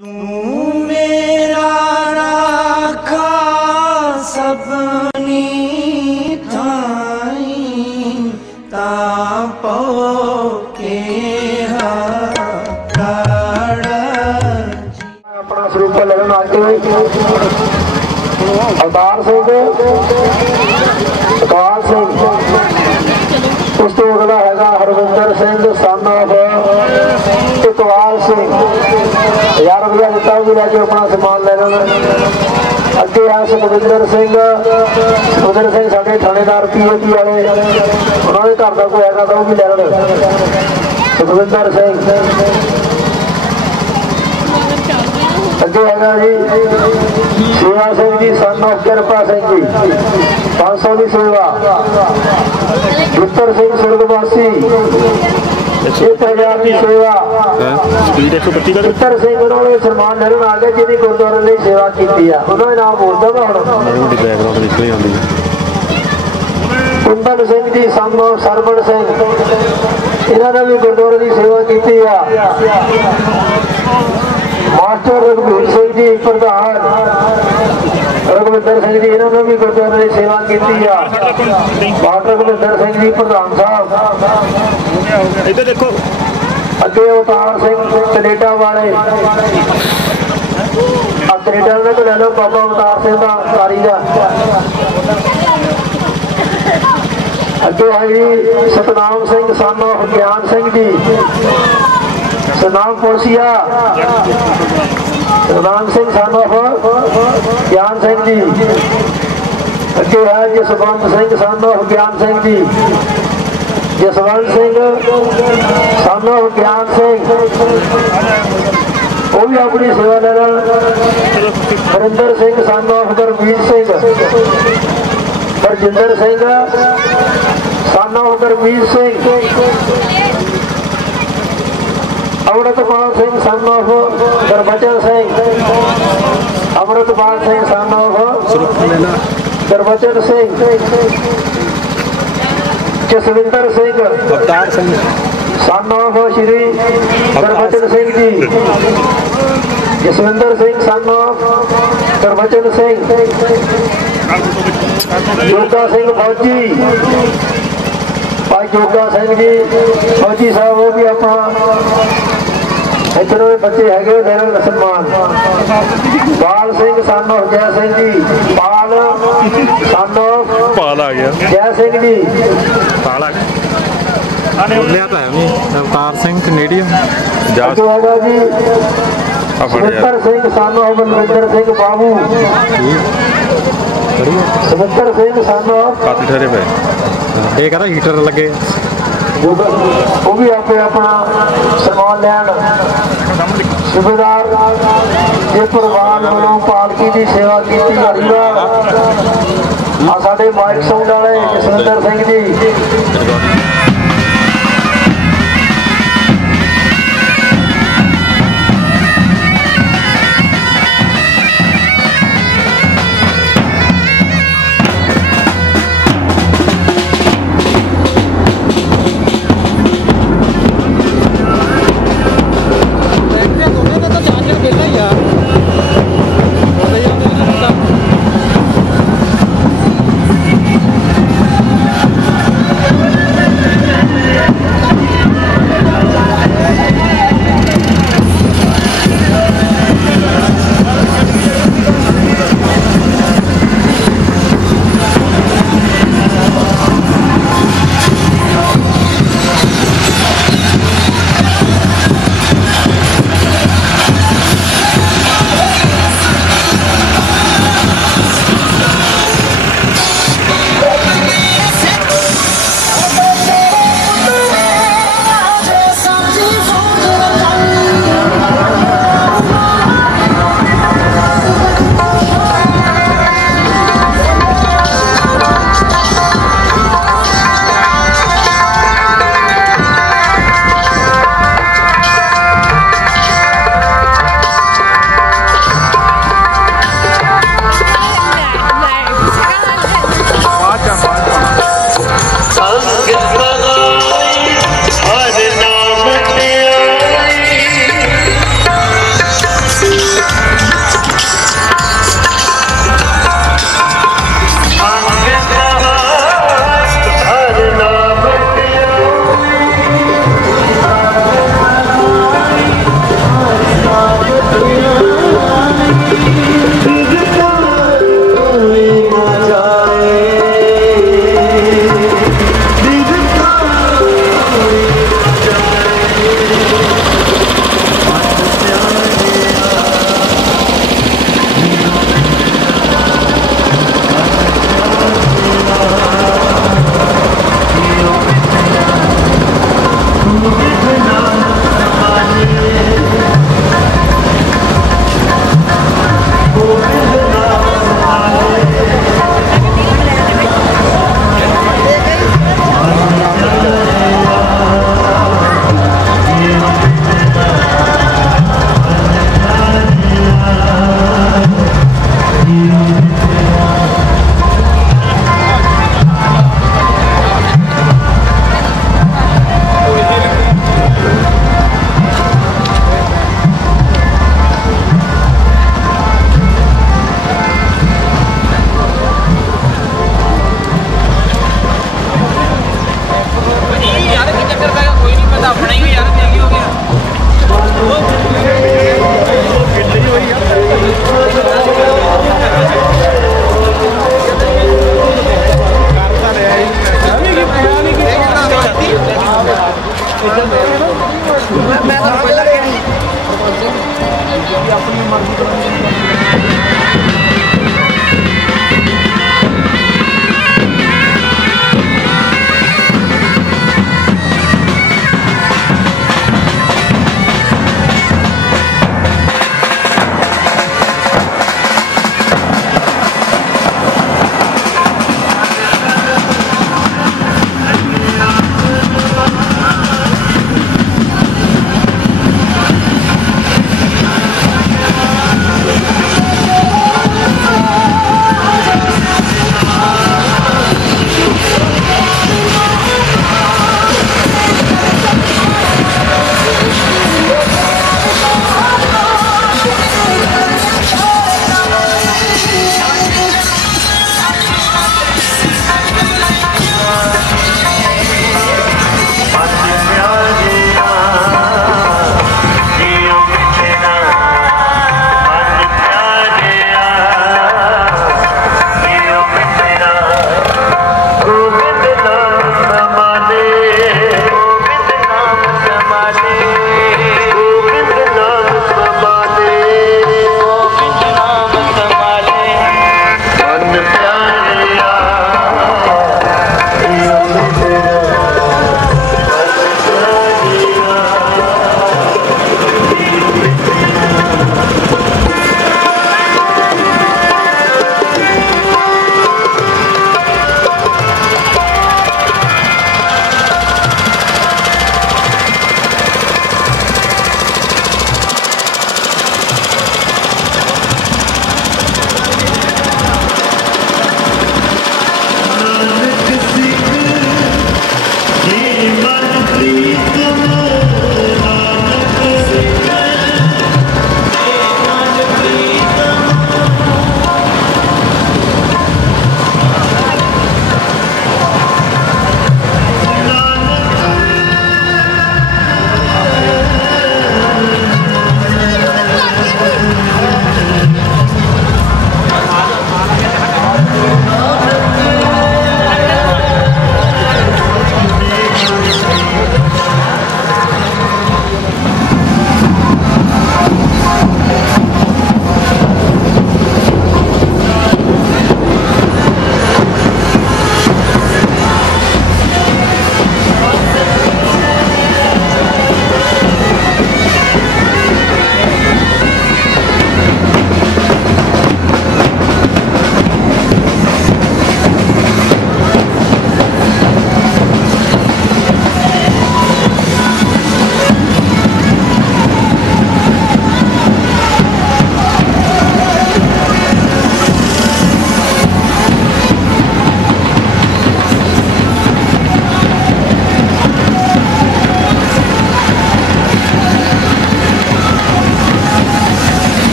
तू मेरा राखा सबनी थाई तापो के अपना स्वरूप लगन आके अवतार सिंह अकाल सिंह उस तो अगला है हरविंदर सिंह सन ऑफ इकबाल सिंह 1000 रुपया दिता भी लैके अपना समान ले लेना। अगे है सुखविंदर सिंह साढ़े थानेदार PAP वाले उन्होंने घर का कोई है तो भी ले लेना। सुखविंदर सिंह अगे है जी सेवा सिंह जी सन ऑफ किरपा सिंह जी 500 की सेवा। पुत्र सिंह सुरगवासी 1000 की सेवा। पुत्र सिंह उन्होंने सन्मान लेने आ गए जिन्हें गुरुद्वारे की सेवा की उन्होंने नाम बोलता मैं कुंदन सिंह जी सन ऑफ सरवण सिंह इन्होंने भी गुरुद्वारे की सेवा की। मास्टर रघुवीर सिंह जी प्रधान रघुविंदर सिंह जी इन्होंने भी गुरुद्वारे की सेवा की। मास्टर रघुविंदर सिंह जी प्रधान साहब। इधर देखो अगे अवतार सिंह कनेडा वाले कनेडा ने तो ले लो बाबा अवतार सिंह का कारीगर। अगे है ji Satnam Singh son of Gyan Singh ji Satnam पुरसिया Satnam Singh son of Gyan Singh जी। अगे है Jaswant Singh son of Gyan Singh ji Jaswant Singh son of Gyan Singh वो भी अपनी सेवा ले Harinder Singh son of Gurmeet Singh Harjinder Singh son of Gurmeet Singh. Amritpal Singh son of Gurbachan Singh Amritpal Singh son of Gurbachan Singh. Jaswinder Singh Avtar Singh son of Shri Gurbachan Singh ji Jaswinder Singh son of Gurbachan Singh. Joga Singh फौजी भाई जोगा सिंह जी फौजी साहब वो भी अपना इधर बच्चे है सन्मान। बाल सिंह सन ऑफ जय सिंह जी बाल सन ऑफ पाल आ गया जय सिंह जी पाल आ गया अवतार सिंह कनेडियन होगा जी सुमित्र सिंह सन ऑफ बलविंदर सिंह बाबू सुमित्र सिंह सन ऑफ काफी ठहरे पे एक हीटर लगे वो भी आपे अपना सन्मान लैन। सूबेदार जे परवान वालों पालकी की सेवा की साढ़े माइक साउंड वाले जसविंदर सिंह जी।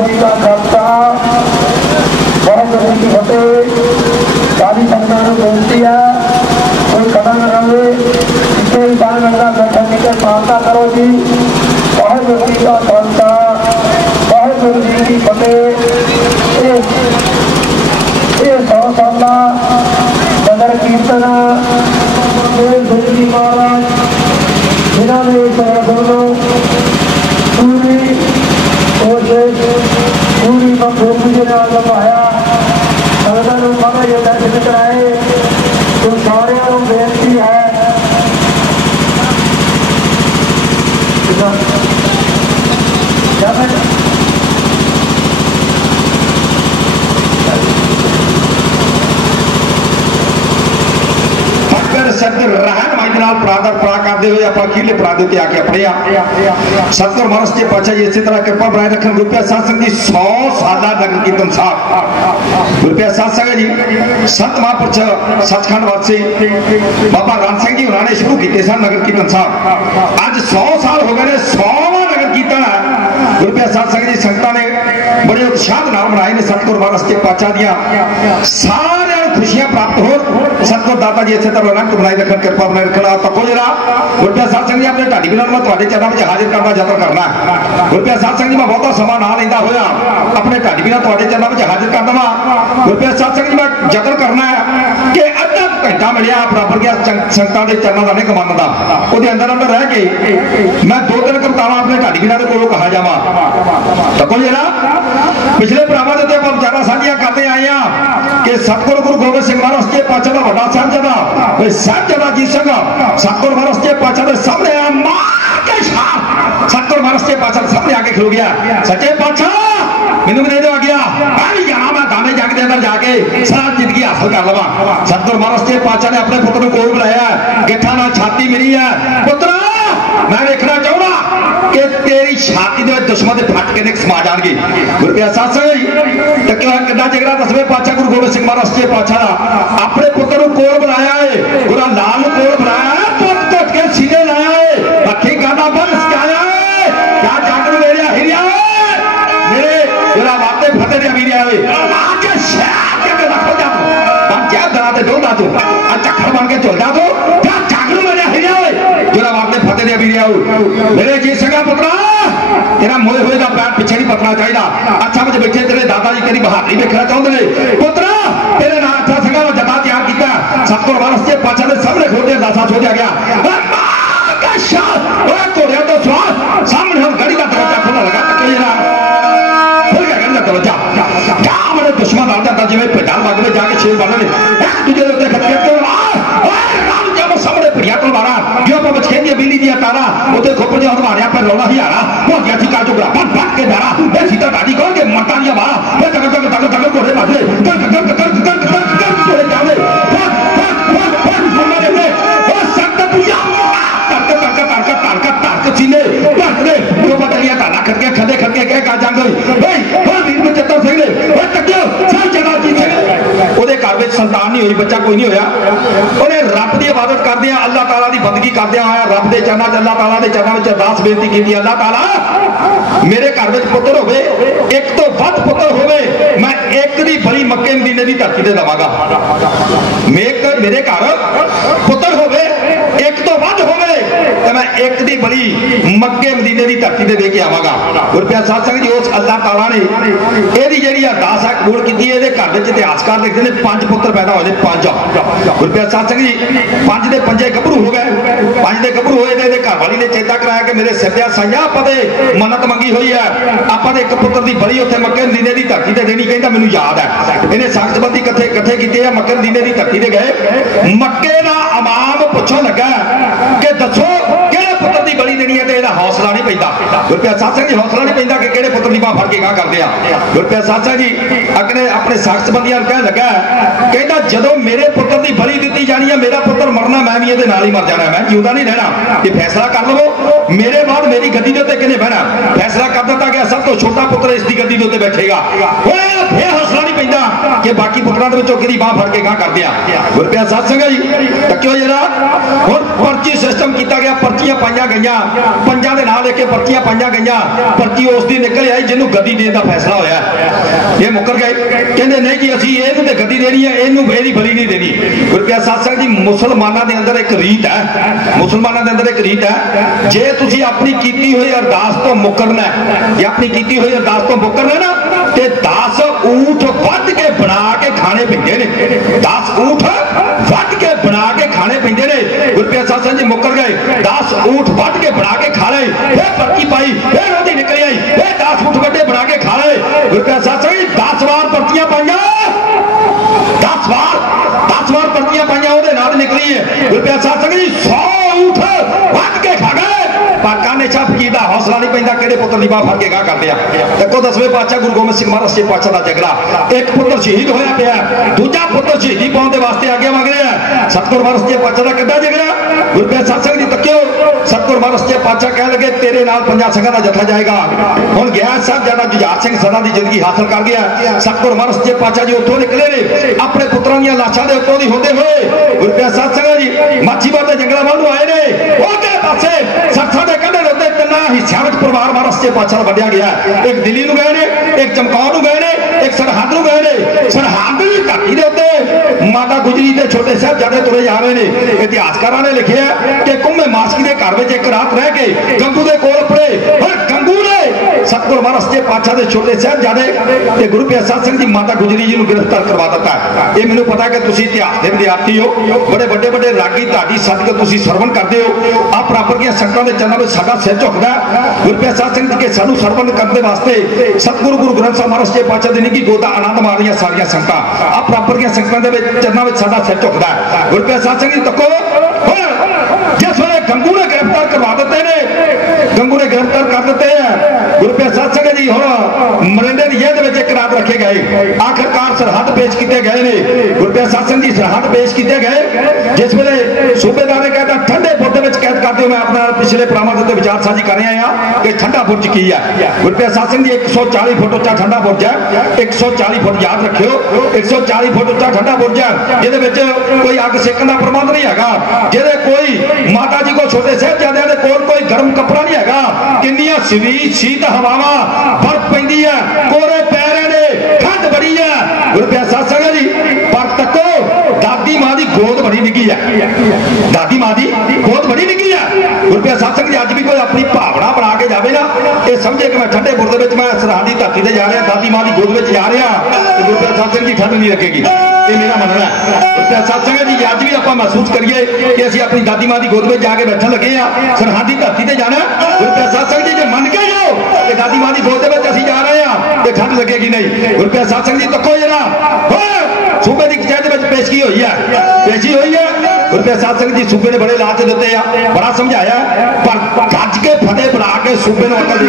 वाहिगुरू जी का खालसा वाहिगुरू की फतेह। सारी संगतां नूं बेनती है कोई खड़ा न रहे, जिथे भी बाण लगदा बैठा नीचे प्रार्थना करो जी। वाहिगुरू जी का खालसा वाहिगुरू जी की फतेह। ये 100 साला नगर कीर्तन गुरु जी महाराज जिन्होंने दोनों पूरी कोशिश पूरी बखूबी के नाल निभाया, संगतां नूं महाराज जी दर्शन कराए। तो सारिਆਂ ਨੂੰ बेनती है सतगुर रहनुमाई प्रार्थना प्रा करते हुए आप अखीरले पराधे उत्ते आके अपने सतगुर महाराज के पातशाह जी इसी तरह कृपा बनाए रखन। गुरु पिया साध संगत जी 100 साला नगर कीर्तन साहब गुरु पिया साध संगत जी संत महापुरुष सचखंड वासी बाबा राम सिंह जी उन्होंने शुरू किए सन नगर कीर्तन साहब। अज 100 साल हो गए 100वां नगर कीर्तन है। गुरु पिया साध संगत जी संगतां ने बड़े उत्साह नाल मनाए ने। सतगुर महाराज के पातशाह दियां सारे खुशियां प्राप्त हो। सतगुर दाता जी इसे तरह रंग बनाई रखन कृपा बनाई रखना। तको जरा गुरु पिया साध संगत जी अपने ढाडी बिना मैं तुहाडे चरणों में हाजिर करना यतन करना है। गुरु पिया साध संगत जी मैं बहुता समा ना लैंदा होया अपने ढाडी बिना तुहाडे चरणों में हाजिर कर देवां। गुरु पिया साध संगत जी मैं यतन करना है कि अद्धा घंटा मिलिया बराबर गया संगतां दे चरणों का निक मन दा ओहदे अंदर अंदर रह के मैं 2-3 कवितावां अपने ढाडी बिना दे कोलों कहा जावां। तको जरा पिछले भरावां दे उत्ते आपां विचारां साझीआं करदे आए हां कि सतगुरु गुरु गोबिंद सिंह महाराज के पातशाह दा वड्डा साहिबजादा साहिबजादा अजीत सिंह सतगुर महाराज के पातशाह दे सामने आ मार के छाप सतगुर महाराज के पातशाह सामने आके खलो गया। सच्चे पातशाह मैनूं भी दे दो आ गया मैं भी जाना मैं दामे जग के अंदर जाके सारी जिंदगी हासिल कर लवां। सतगुर महाराज के पातशाह ने अपने पुत्र को कोल बुलाया गिट्ठा नाल छाती मिली है पुत्रा मैं देखना चाहूंगा कि तेरी छाती दे दुश्मन दे फट के समा जाएंगे। गुरु पिया साध संगत जी कितना जिगरा 10वें पातशाह गुरु गोबिंद सिंह महाराज के पातशाह दा अपने पुत्र को कोल बुलाया है। गुरु लाल को कोल बुलाया है पुत टट के सीने लाया है हथी गाना बन सिखाया है क्या जागरू मेरे हिरिया मेरे जरा बातें फते दे वीरिया है आज शहर के रखो जा बन जा दरा ते डोला तू आ चक्कर बन के चल जा तू क्या जागरू मेरे हिरिया है जरा बातें फते दे वीरिया मेरे जी संगा पुत्रा तेरा मोए हुए का पैर पीछे नहीं पटना चाहिए। अच्छा मुझे बैठे तेरे दादा जी तेरी बहादुरी देखना चाहते हैं पुत्रा तेरे नाम अच्छा संगा मैं जता तैयार किया सतगुर महाराज के पातशाह ने सामने खोल दिया दासा छोड़ दिया गया घोड़िया तो स्वाद सामने हम गाड़ी का दरवाजा खुला लगा खुल गया गाड़ी का दरवाजा क्या मेरे दुश्मन आ जाता जिम्मे पैदाल बाग में जाके शेर बना तुझे सामने पिड़िया को मारा जो आप बचके दिया बिल्ली दिया तारा उते खोपड़ जो मारिया पर रोला ही आ रहा वो गया थी का जो बन बन के मारा मैं सीधा दादी कौन के मरता दिया मारा मैं तक तक तक तक कोड़े मारे कर कर कर कर कर कर कर कोड़े जावे सुनने दे वो संत पूजा तक तक तक तक तक तक सीने पकड़े जो बतलिया ताला करके खदे करके के का जांग भाई वो वीर में चत्ता सिंह ने वो तकियो सब जगह जी ओदे घर में संतान नहीं हुई बच्चा कोई नहीं होया ओने रब दी इबादत करदे अल्लाह ताला दी बंदगी करदे आया रब दे चरणों च अल्लाह ताला दे चरणों में अरदास बेनती की अल्लाह ताला मेरे घर में पुत्र होवे एक तो वध पुत्र होवे मैं एक दी बड़ी मक्के मदीने दी धरती ते दवांगा मेरे घर पुत्र होवे एक तो वध होवे ते मैं एक दी बड़ी मक्के मदीने दी धरती ते लेके आवांगा। गुरु पिया साध संगत जी उस अल्लाह ताला ने एदी जेहड़ी अरदास है कबूल कीती एदे घर विच इतिहासकार लिखदे ने 5 पुत्र पैदा होए 5 गुरु पिया साध संगत जी 5 दे 5 गभरू हो गए 5 दे गभरू होए ते घर वाली ने चेता कराया कि मेरे सिर ते साइया आपां दे मन्नत मंगी हुई है आपां दे एक पुत्र दी बड़ी उत्थे मक्के मदीने दी धरती ते देनी कहंदा मैनूं याद है इहने साख संबंधी इकट्ठे कीते आ मक्के मदीने दी धरती ते गए मक्के दा इमाम पुछण लगा कि दसो किहड़े पुत्र दी बड़ी देनी है ते इहदा हौसला नहीं पैंदा। गुरु पिया साध संगत जी हौसला नहीं पैंदा कि किहड़े पुत्र दी बाह फड़ के गां करदे आ। गुरु पिया साध संगत जी अगले अपने साख संबंधियां कहण लगा कहंदा जदों मेरे पुत्र दी बली दित्ती जानी है मेरा पुत्र मरना मैं भी इहदे नाल ही मर जाना मैं जिउंदा नहीं रहना ये फैसला कर लवो मेरे बाद मेरी गद्दी दे उत्ते किहने बहना फैसला कर दित्ता गया सब तो छोटा पुत्र इस दी गद्दी दे उत्ते बैठेगा ओए फिर हौसला नहीं पैंदा कि बाकी पुत्रां दे विचों किहदी बाह फड़ के गां करदे आ। गुरु पिया साध संगत जी तक्कियो जरा हुण पर्ची सिस्टम किया गया, पर्चियां पाइया गई, पंजा के नाम लेके पर्चियां पाइया गई, पर्ची उसकी निकल आई जिन्होंने गद्दी देने का फैसला होया। ये मुकर गए, कहते नहीं जी असीं इहनूं ते गद्दी देनी है, इहनूं इहदी बली नहीं देनी। गुरप्रिया सत्संग जी मुसलमानों के अंदर एक रीत है, मुसलमानों के अंदर एक रीत है, जे तुसीं अपनी कीती हुई अरदास तो मुकरना है, जे अपनी कीती हुई अरदास तो मुकरना ना, ते 10 ऊंट वध के बना के खाने पैंदे ने, 10 ऊंट वध के बना के खाने पैंदे ने। गुरप्रिया सत्संग जी मुकर गए, 10 ऊंट वध के बना के खा ले, फिर पर्ची पाई, फिर ओदी निकली आई, फिर 10 ऊंट वड्डे बना के खा ले। गुरप्रिया सत्संग जी 10 बार पर्चियां पाइया, 10 बार पर्चियां पाइया, ओदे नाल निकली है। गुरप्रिया सत्संग जी 100 ऊंट वध के खा गए। पाका ने छा फकीर का हौसला नहीं पैंदा, किहड़े पुत्र दी बाह फड़ के गाह कर दिया। देखो 10वें पातशाह गुरु गोबिंद सिंह महाराज सच्चे पातशाह का जगड़ा, एक पुत्र शहीद होया पिया, दूजा पुत्र शहीदी पाउण दे वास्ते आगे मंग रहा है। सतगुरु महाराज सच्चे पातशाह का किड्डा जगड़ा। गुरप्रिया सत्संग जी तक्यो, सतगुरु महाराज सच्चे पातशाह कह लगे तेरे नाल 50 संघां दा जत्था जाएगा। हुण गया साहब ज्यादा जुझार सिंह सदा दी जिंदगी हासिल कर गया। सतगुरु महाराज सच्चे पातशाह जी उत्थों निकले ने अपने पुत्रां दी लाशां दे उत्तों दी होंदे होए। गुरप्रिया सत्संग जी माछीवाड़ दे जंगलां वाल नूं आए ने, ओहदे पासे सरसां दे कंढे दे उत्ते हिस्सों में परिवार महाराज सच्चे पातशाह वड्डिया गया। एक दिल्ली नूं गए ने, एक चमकौर नूं गए ने, एक सरहद नूं गए ने। सरहद की घाटी के उत्ते माता गुजरी के छोटे साहिबजादे तुरे जा रहे हैं। इतिहासकारों ने लिखे कि कुंभे मासकी के घर में एक रात रह के गंगू के कोल पड़े, और गंगू ने सतगुरु महाराज सच्चे पातशाह के छोटे साहिबजादे गुरप्रिया सत्संग जी माता गुजरी जी को गिरफ्तार करवा दिता है। ये मैंने पता कि तुसीं इतिहास के विद्यार्थी हो, बड़े बड़े बड़े रागी ढाडी सद के तुसीं सरवण करते हो। आ बराबर दी संगतां दे चरणों में साडा सिर झुकदा। गुरप्रिया सत्संग जी के सानू सरवण करने वास्ते सतगुरु गुरु ग्रंथ साहिब महाराज सच्चे पातशाह दी निकी गोदा आनंद मार रही सारियां संगतां। आ बराबर दी संगतां दे चरणों में साडा सिर झुकदा। गुरप्रिया सत्संग जी तको जिस वेले गंगू ने गिरफ्तार करवा दिते ने, गंगू ने गिरफ्तार कर दिते हैं। गुरप्रिया सत्संग जी हुण मरिंडे दी जेल दे विच एक रात रखे गए। आखिरकार सरहद पेश किए गए ने। गुरप्रिया सत्संग जी सरहद पेश किए गए, जिस वेले सूबेदार ने कहता ठंडे बुर्ज विच कैद करते हो। मैं अपना पिछले प्रोग्राम के विचार साझी कर रहा हाँ कि ठंडा बुर्ज की है। गुरप्रिया सत्संग जी 140 फुट उच्चा ठंडा बुर्ज है, 140 फुट याद रखियो, 140 फुट उच्चा ठंडा बुर्ज है, जिहदे विच कोई अग सेकण का प्रबंध नहीं है, जिहदे कोई माता जी को छोटे साहिबजादियां दे कोल कोई गर्म कपड़ा नहीं है। किन्नियां शीत हवावां बर्फ पैंदी है, कोरे पैरे ने ठंड बड़ी है। गुरप्रिया सत्संग जी पर तको दादी मां की गोद बड़ी निगी है, दादी मां की गोद बड़ी निगी है। गुरप्रिया सत्संग जी अज भी कोई अपनी भावना बना के जाए ना, ये समझे कि मैं ठंडे बुर्ज में मैं सरहद की धरती से जा रहा, दादी मां की गोद में जा रहा, तो गुरप्रिया सत्संग जी ठंड नहीं लगेगी। ये मेरा मनना है। गुरप्रिया सत्संग जी अज भी आप महसूस करिए कि असं अपनी दादी मां की गोद में जाके बैठन लगे हाँ, सरहद की धरती से जाना। गुरप्रिया सत्संग जी जो मन के जाओ कि दादी मां की गोद में असं जा रहे हैं, तो ठंड लगेगी नहीं। गुरप्रिया सत्संग जी तको जरा सूबे की कचहरी में पेशगी हुई है, पेशी हुई है। गुरप्रिया सत्संग जी सूबे ने बड़े लाच दिते हैं, बड़ा समझाया, पर गज के फतेह बना के सूबे ने अकल दी।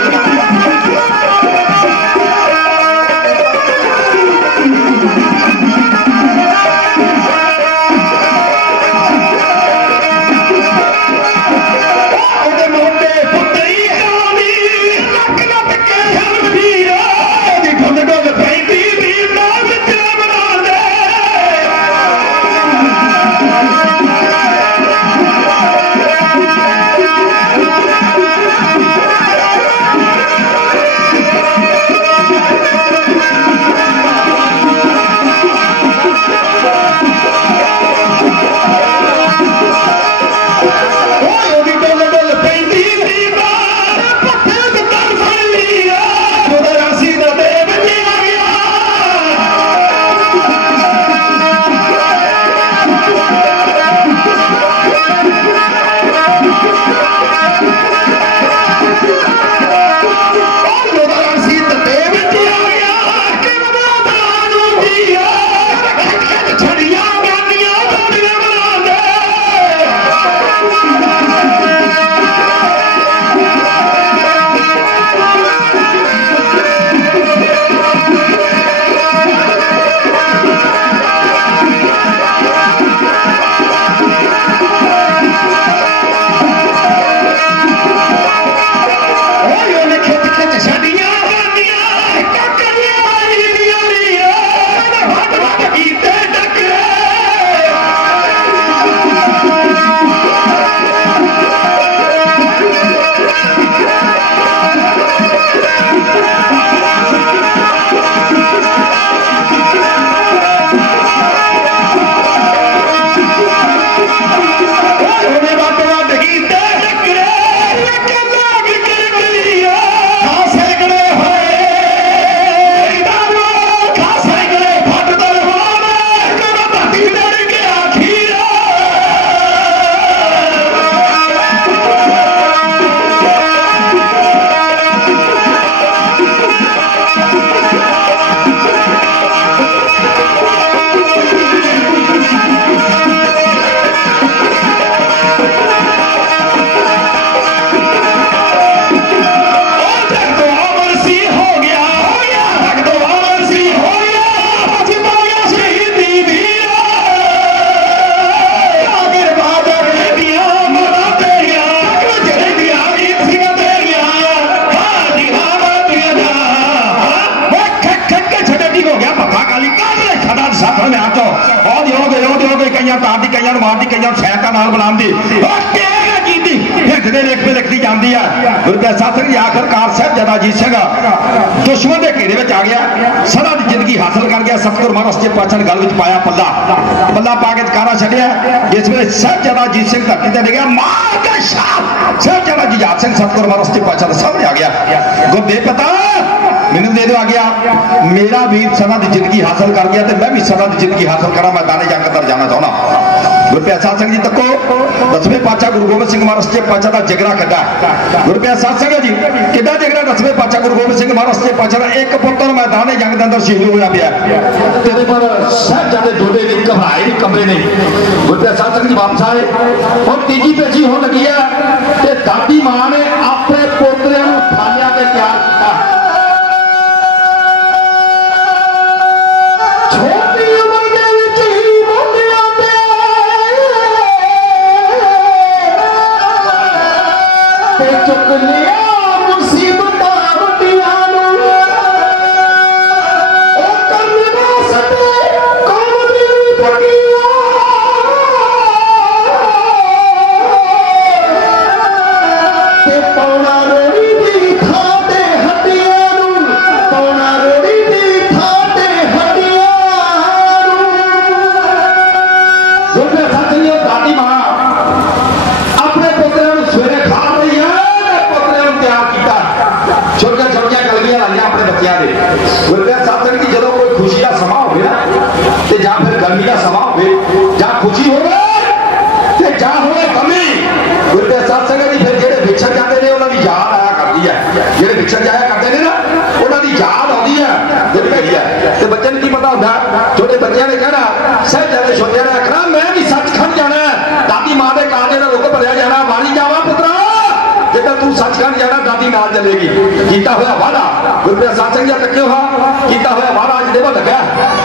कईयां तार दी कईयां मार दी कईयां सैकल नाल बनाउण दी कीती हिट दे लिख पे लिखती जाती है। गुरु प्रसाद सिंह जी आखिरकार साहिबजादा अजीत सिंह दुश्मन के घेरे में आ गया, सदा की जिंदगी हासिल कर गया। सतगुरु महाराज सच्चे पातशाह ने गल विच पाया पल्ला, पल्ला पा के जकारा छड्डिया। जिस वेले साहिबजादा अजीत सिंह धरती ते डिग्या मार के शाह साहिबजादा जुझार सिंह सतगुरु महाराज सच्चे पातशाह के सामने आ गया। गुरदे पता मैनू दे दो आ गया, मेरा वीर सदा की जिंदगी हासिल कर गया तो मैं भी सदा की जिंदगी हासिल करा, मैदाने जंग अंदर जाना चाहना। गुरु प्रसाद सिंह जी तको 10वें पातशाह गुरु गोबिंद सिंह महाराज सच्चे पातशाह का जिगरा किड्डा। गुरु प्रसाद सिंह जी किड्डा जिगरा 10वें पातशाह गुरु गोबिंद सिंह महाराज सच्चे पातशाह का एक पुत्र मैदाने जंग के अंदर शहीद होया पिया। तेरे पर साहिबजादे डोडे नहीं, घबराए नहीं, कंबे नहीं। गुरु प्रसाद सिंह जी वापस आए और तीजी पेशी होने लगी है ते दादी मां ने अपने पोतरे नूं थालिया ते तैयार किया। चुक लिया मुसीबत वड्डियां नूं ओ करना सके कौम दी पगियां ते पौना रोड़ी दी थां ते हड्डियां नूं, पौना रोड़ी दी थां ते हड्डियां नूं। गुरु साथियों दादी मां अपने पुत्रों नूं सवेरे खा रही है, छोटिया छोटिया कलगियां लाइया अपने बच्चों के। गुरु प्रसाद सिंह जी जो कोई खुशी का समा हो या फिर गर्मी का समा हो, खुशी हो कमी, गुरु प्रसाद सिंह जी फिर जो विछड़ जाते हैं उन्होंने याद आया करती है, जो विछड़ जाया करते हैं ना उन्होंने याद आती है जब गई है। तो बच्चे ने की पता होता, छोटे बच्चों ने कहना साहिबजादे छोटे ने आखना मैं भी सचखंड जाना, दादी मां के काले का रुख भरिया जाना, वाली जावा पुत्रा जेकर तू सचखंड जाना दादी नाल चलेगी। कीता होया वादा गुरु प्रसाद सिंह जी तक्यो हा कीता होया वादा अज देवा लगा।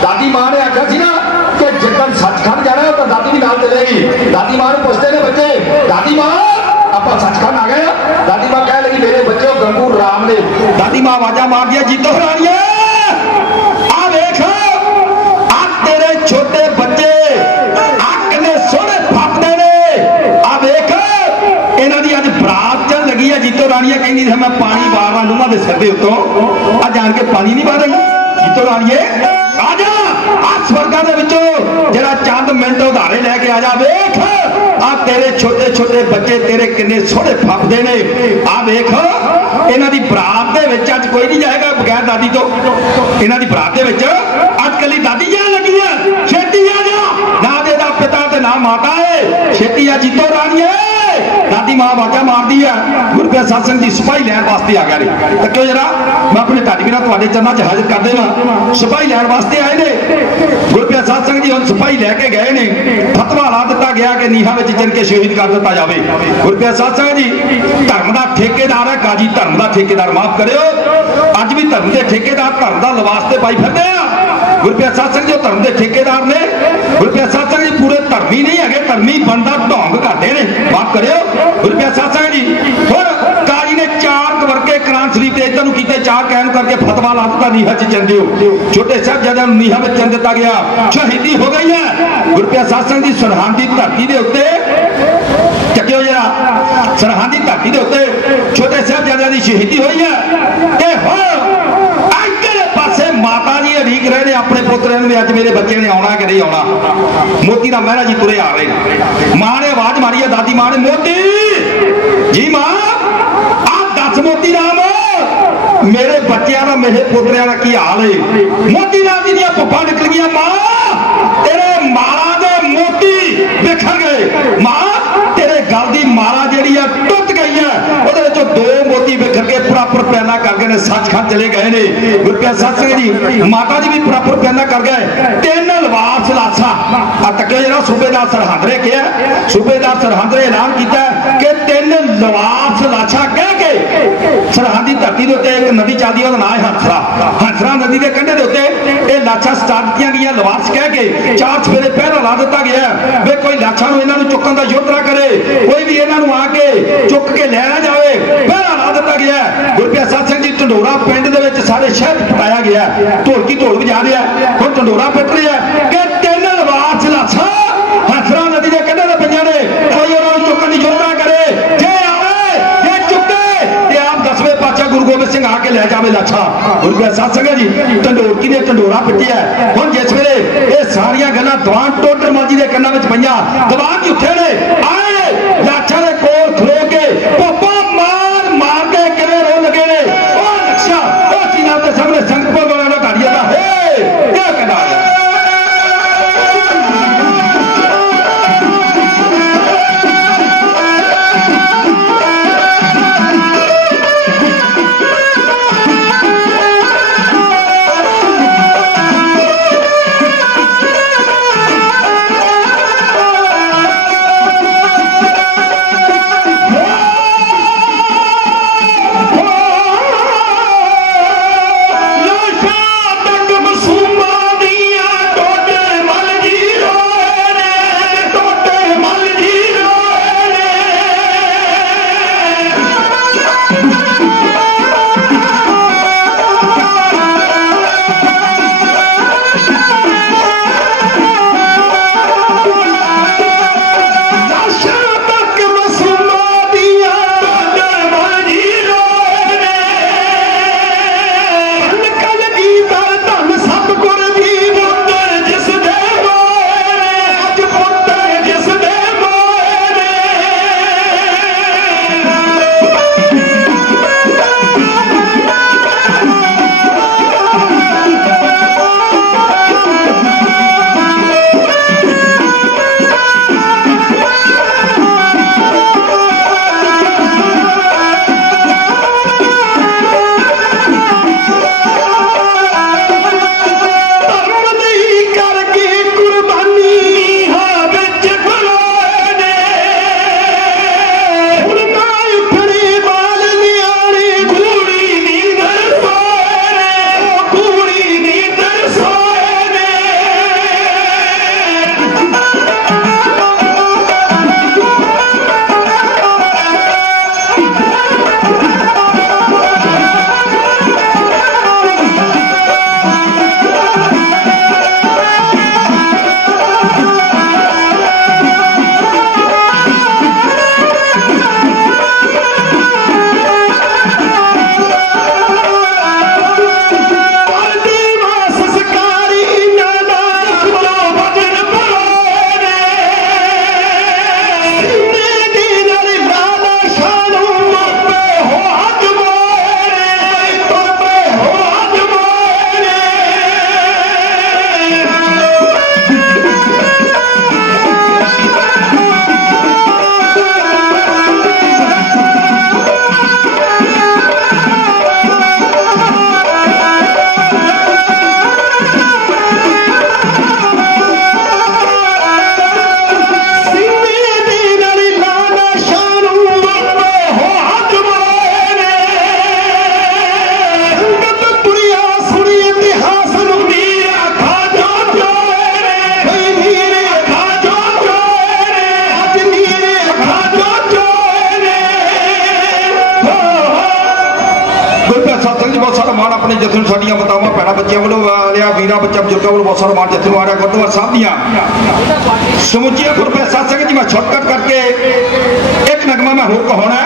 दादी मां ने आख्या सी ना कि जेकर सचखंड जाना तो दादी भी नाल चलेगी। दादी मां ने पूछते ने बच्चे दादी मां आप सचखंड आ गए? दादी मां कह लगी मेरे बच्चों गंगू राम ने। दादी मां आवाजा मार दिया जीतो रानिए आ देख आ तेरे छोटे बच्चे आकने सोने फापदे ने, आ देख इन्हां दी अज बरात चल लगी है। जीतो रानिया कहनी मैं पानी बारना लूंगा दे सिर दे उत्तों आ जान के पानी नहीं बार रही। जीतो रानिए आ जा आ स्वर्गां दे विचों जेड़ा चंद मिंट उधारे लेके आ जा, वेख आ तेरे छोटे छोटे बच्चे तेरे किन्ने सोहने फपदे ने। आ वेख इन्हां दी बरात दे विच अज कोई नहीं जाएगा बगैर दादी तो। इन्हां दी बरात दे विच अज कली दादी जान लगी है, छेती आ जा ना तेरा पिता ते ना माता है, छेती आ जीतो रानिए। दादी मां आवाजा मारती है। गुरु प्रसाद सिंह जी सिपाही लैन वास्ते आ गए। तो क्यों जरा मैं अपने ढाडी बिना तुहाडे चरणों च हाजिर कर देना, सिपाही लैन वास्ते आए ने। गुरु प्रसाद सिंह जी हम सिपाही लैके गए ने, फतवा ला दिता गया कि नीहां विच जिन के शहीद कर दिता जाए। गुरु प्रसाद सिंह जी धर्म का ठेकेदार है, काजी धर्म का ठेकेदार माफ करियो, अज भी धर्म के ठेकेदार धर्म का लिबास ते पाई फिरदे आ। गुरु प्रसाद सिंह जो धर्म के ठेकेदार ने, गुरु प्रसाद सिंह जी पूरे धर्मी नहीं है, धर्मी बनता ढोंग करते हैं, माफ करियो। गुरु प्रसाद सिंह जी और काजी ने 4 वर्के कुरान शरीफ के इधर किए, 4 कहन करके फतवा ला दिता नीहा च चन दियो। छोटे साहिबजादे नूं नीहा में चन दिता गया, शहीदी हो गई है। गुरु प्रसाद सिंह जी सरहद की धरती के उत्ते चक्यो जरा सरहद की धरती के उत्ते छोटे साहिबजादे की शहीदी हुई है। पासे माता जी अड़ीक रहे ने अपने पुत्रे ने, अज मेरे बच्चे ने आना कि नहीं आना। मोती का महरा जी तुरे आ रहे, मां ने आवाज मारी है, दादी मां ने मोती जी मां आप दस मोती राम मेरे बच्चों का मेरे पुत्रों का की हाल है। मोती राम जी दियां भुब्बां निकल गई, मां तेरे माला दे मोती बिखर गए, मां तेरे गल दी माला जिहड़ी है टुट गई है, ਉਹਦੇ ਵਿੱਚੋਂ 2 मोती बिखर के प्रॉपर पैना कर गए ने, सचखंड चले गए ने। गुरु प्रसाद सिंह जी माता जी भी प्रॉपर पैना कर गए। 3 लवास लाशा तके जरा सूबेदार सरहंद ने कहा, सूबेदार सरहंद ने ऐलान किया कि 3 लवास लाशा कह के सरहद की धरती के उत्ते एक नदी चलती है, नाम है हंसरा। हंसरा नदी के कंढे के उत्ते ये लाशा सटा दित्तियां गईयां, लवास कह के 4 सवेरे पहरा ला दिता गया वे कोई लाशा नूं इन्हां नूं चुकण दा युद्ध ना करे, कोई भी इन्हां नूं आके चुक के ले ना जाए, पहरा ला दिता गया। गुरु प्रसाद सिंह जी ढंडोरा पिंड दे विच सारे शहर पटाया गया, ढोलकी ढोल वजा रहा है, हुण ढंडोरा पिट रहा है कि 3 लवास लाशा के लै जावे लाछा। गुरु साध संगत जी ढंडोरकी ने ढंडोरा पिटिया हुण जिस वेले ये सारियां गल्लां दीवान टोडर मां जी दे कन्नां विच पईयां दीवान जी उत्थे ने आए लाछा दे कोल खलो के पप्पा मार मार के किवें रो लगे ने ओ नक्शा ओ चीनां दे सामने संगतपुर वाला ना गाड़िया दा हे क्या कहना है अपने जत्थे साडियां बतावां भैणां बच्चियां वालों लिया वीरा बच्चा बजुर्गों वालों बहुत सारा मान जत्थे आ रहा गुरुद्वारा साहब दियां समुचिया गुरप्रीत साध संगत जी मैं शॉर्टकट करके एक नगमा मैं होर कहाना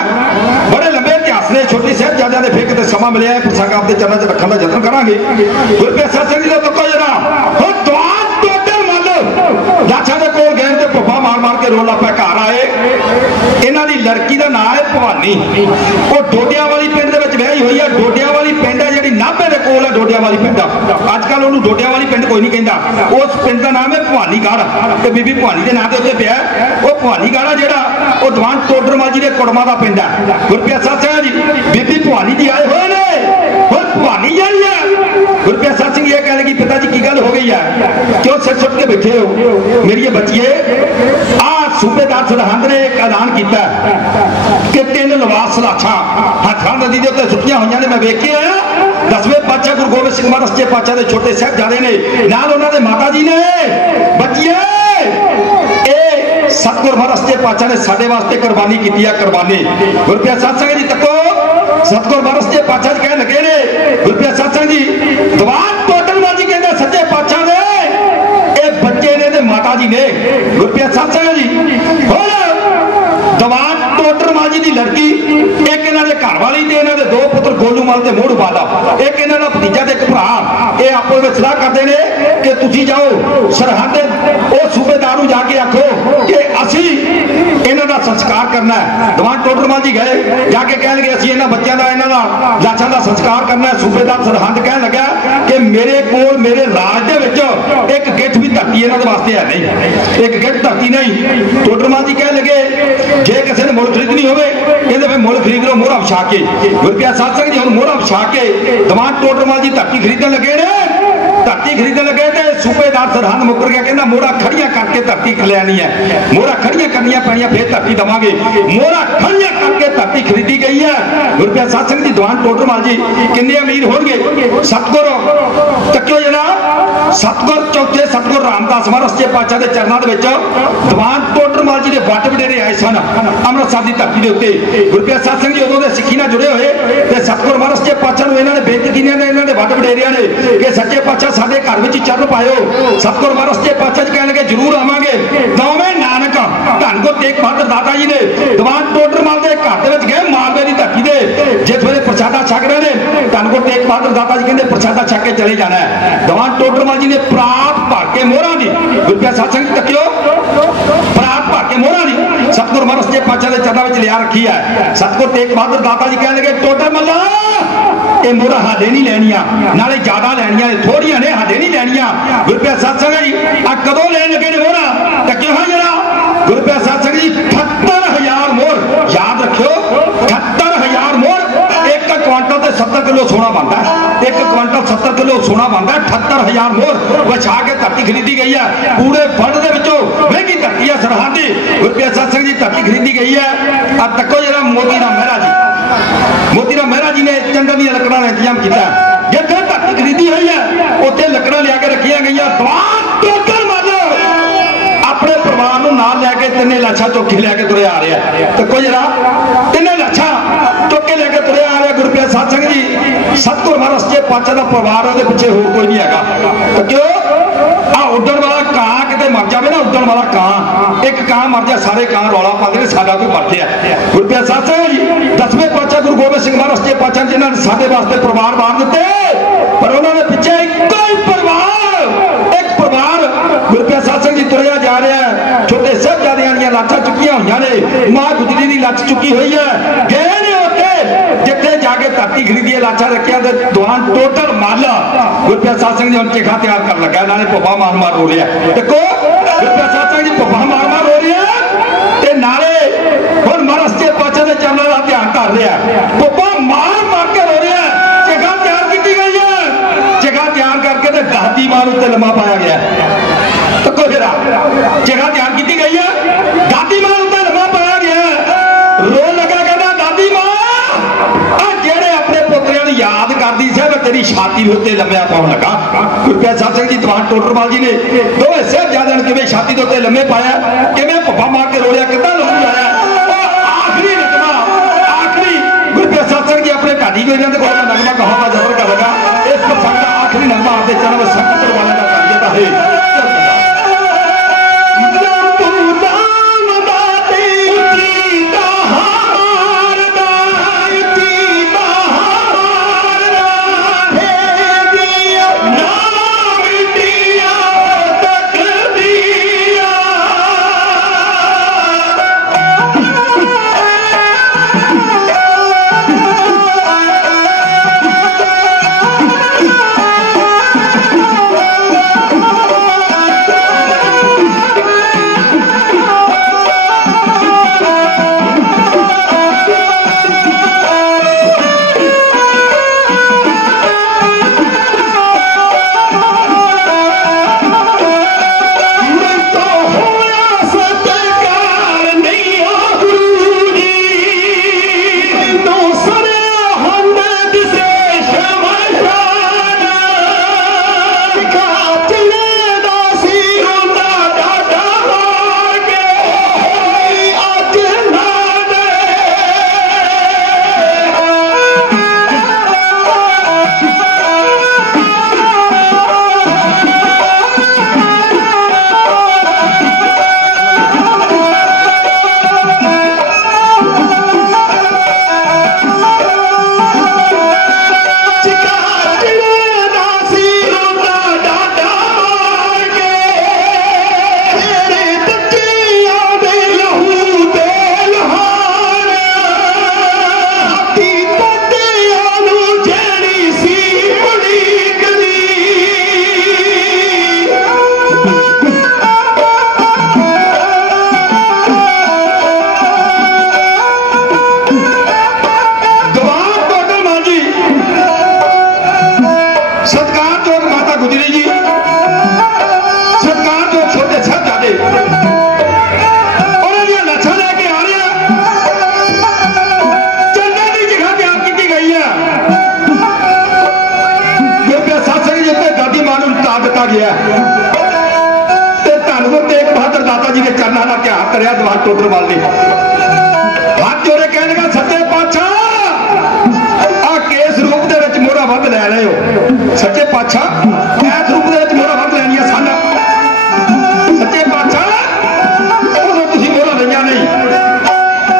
बड़े लंबे इतिहास ने छोटी साहिबजादियां दे फिर किते समा मिलिया प्रसंग आपके चरणों च रखने का यत्न करांगे। गुरप्रीत साध संगत जी दा तुक्का जरा हुण दवान टोटल मल लाछा दे कोल गए ते भुब्बा मार मार के रोला पे घर आए इन्हां दी लड़की दा नाम है भवानी वो डोडिया वाली पिंड दे विच विआही होई है। डोडिया वाली पिंड है जिहड़ी नाभे दे कोल है डोडिया वाली पिंड अजकल उहनूं डोडिया वाली पिंड कोई नहीं कहंदा उस पिंड का नाम है भवानीगढ़ ते बीबी भवानी के नाम के उत्ते पिया वो भवानीगढ़ जिहड़ा वो दीवान टोडर मां जी दे कुड़मा दा पिंड है। गुरप्रीत साध संगत जी बीबी भवानी जी आए हुए ने हुण भवानी जी है गुरप्रीत साध सिंह ये कह लगी पिता जी की गल हो गई है क्यों सिर सुट के बैठे हो मेरी बच्चिए आ सूबेदार सरहंद ने एक ऐलान किया कि 3 लवास लाछा हाथां नदी के उत्ते सुटियां हुई ने मैं वेख के आया 10वें पातशाह गुरु गोबिंद सिंह महाराज सच्चे पातशाह के छोटे साहिबजादे ने नाल उन्हां दे माता जी ने बच्चिए सतगुर महाराज सच्चे पातशाह ने साडे वास्ते कुर्बानी की है कुर्बानी। गुरप्रीत साध संगत जी तको सतगुर महाराज सच्चे पातशाह कह लगे ने गुरप्रीत साध संगत जी दीवान टोटल मां जी कहंदे सच्चे पातशाह ने ये बच्चे ने ते माता जी ने गुरप्रीत साध संगत जी हुण दीवान टोटल मां जी की लड़की एक इन्हां दे घर वाली ते इन्हां दे 2 पुत्र गोलू मल ते मोड़ बाला एक इन्हां दा भतीजा ते एक भरा ये आपस में सलाह करते हैं कि तुसी जाओ सरहद वो सूबेदार नूं जाके आखो कि असी इन्हां दा संस्कार करना है। दीवान टोडरमल जी गए जाके कह लगे असी इन्हां बच्चों का इन्हां दा लाशां दा संस्कार करना है। सूबेदार सरहद कह लगा कि मेरे कोल मेरे राज दे विच एक गिठ भी धरती इन्हां दे वास्ते है नहीं, एक गिठ धरती नहीं। टोडरमल जी कह लगे जे किसी ने मुल खरीदनी होवे कहते फिर मुल खरीद लो मोहरा विछा के। गुरप्रिया सत्संग जी हुण मोहरा विछा के दीवान टोडरमल जी धरती खरीदण लगे ने। धरती खरीदण लगे तो सूबेदार सरहद मुकर गया कहना मोहरा खड़ियां करके धरती लैनी है, मोहरा खड़ियां करनियां पैणियां फिर धरती देवांगे। मोहरा खड़ियां करके धरती खरीदी गई है। गुरप्रिया सत्संग जी दीवान टोडरमल जी किन्ने अमीर होणगे। सतगुर तक्यो जरा सतगुर चौथे सतगुर रामदास महाराज सच्चे पातशाह के चरणों के दीवान टोडरमल जी के वट वडेरे आए सन अमृतसर की धरती के उत्ते। गुरप्रिया सत्संग जी उदों दे सिक्खी नाल जुड़े हुए ते सतगुर महाराज सच्चे पातशाह नूं इन्हां ने बेनती की ने इन्हां दे वट वडेरियां ने कि सच्चे पातशाह साडे घर विच चरण पायो। सतगुर महाराज सच्चे पातशाह जी कहणगे जरूर आवांगे। नौवें नानक धन गुरु तेग बहादुर दाता जी ने दीवान टोडरमल के घर दे विच गए मालवे की धरती दे जिस वेले प्रसादा छक रहे ने धन गुरु तेग बहादुर दाता जी कहंदे प्रसादा छक के चले जाना है। दीवान टोडरमल जी ने परात भर के मोहरा दी गुरप्रिया सत्संग जी तकियो परात भर के मोहरा दी सतगुर महाराज सच्चे पातशाह के चरणों में लिया रखी है। सतगुर तेग बहादुर दाता जी कह लगे टोडरमल ये मोहरा हाडे नहीं लैनियां नाले ज्यादा लैनियां ने थोड़ियां ने हाडे नहीं लैनियां। गुरप्रिया सत्संग जी आ कदों लैन लगे ने मोहरा तकियो हां जरा गुरप्रिया सत्संग जी 78000 मोहर याद रखियो 78000 मोहर। एक क्वांटल से 70 किलो सोना बनता है, एक क्वांटल 70 किलो सोना बनता है। 78000 मोहर बचा के धरती खरीदी गई है। पूरे फंड के विचों महंगी धरती है सरहद की। गुरप्रिया सत्संग जी धरती खरीदी गई है। अब तको जरा मोतीराम मेहरा जी मोतीराम मेहरा जी ने चंदन दी लकड़ां का इंतजाम किया। जिथे धरती खरीदी हुई है उत्थे लकड़ां लिया के रखिया गई। अपने परिवार नूं नाल लैके तिन्ने लाशां चुक के लैके तुरे आ रहा है। तो कोई जरा तिन्ने लाशां चुक के लैके तुरे आ रहा। गुरप्रिया सत्संग जी सतगुर महाराज सच्चे पातशाह का परिवार उहदे पिछे होर कोई नहीं हैगा। तो क्यों आ उड्डण वाला कां किते मर जावे ना उड्डण वाला कां एक कां मर जाए सारे कां रौला पाते ने साडा कोई मर गया। गुरप्रिया सत्संग जी 10वें पातशाह गुरु गोबिंद सिंह महाराज सच्चे पातशाह जिन्होंने साडे वास्ते परिवार बांध दिते पर उन्होंने पिछे एक परिवार गुरप्रिया सत्संग जी तुरया जा रहा है। छोटे साहिबजादियां दी लाशां चुकियां हुई ने मां गुजरी की लश चुकी हुई है। गए ने उत्थे जिथे जाके धरती खरीदी लाशां रखिया दीवान टोडरमल गुरप्रिया सत्संग जी हम चिखा तैयार कर लगा इन्होंने भुब्बा मार मार रो रहा। देखो गुरप्रिया सत्संग जी भुब्बा मार मार रो रहा ते नाले हुण महाराज सच्चे पातशाह के चरणों का ध्यान कर रहा। भुब्बा मार मार के रो रहा। चिखा तैयार की गई है। चिखा तैयार करके दादी मां उत्ते लम्मा पाया गया। तो कोई जगह तैयार की गई है दादी मां उत्ते लम्मा पाया गया। रो लगा कहना दादी मां जेड़े अपने पुत्रियां नूं याद करदी सी मैं तेरी छाती उत्ते लम्मिया पाउण लगा। गुरप्रिया सत्संग जी दीवान टोडरमल जी ने दोवें साहिबजादियां नूं किवें छाती दे उत्ते लम्मे पाया किवें भुब्बा मार के रोलिया किदां लोग आया। आखिरी नगमा आखिरी गुरप्रिया सत्संग जी अपने ढाडी को इन्हां दे कोल नगमा कहां का जबर कर लगा। इस प्रसंग का आखिरी नगमा आपके चरण में संगत करवाने का कर देता है। ला दिता गया ते धन तेग बहादुर दाता जी के चरणों का ध्यान करिया दीवान टोडरमल ने हाथ जोड़े कहने का सच्चे पातशाह आ केस रूप दे विच मोहरा वध लै रहे हो सच्चे पातशाह इस रूप दे विच मोहरा वध लैनियां सन सच्चे पातशाह उदों तुसीं मोहरा लईआं नहीं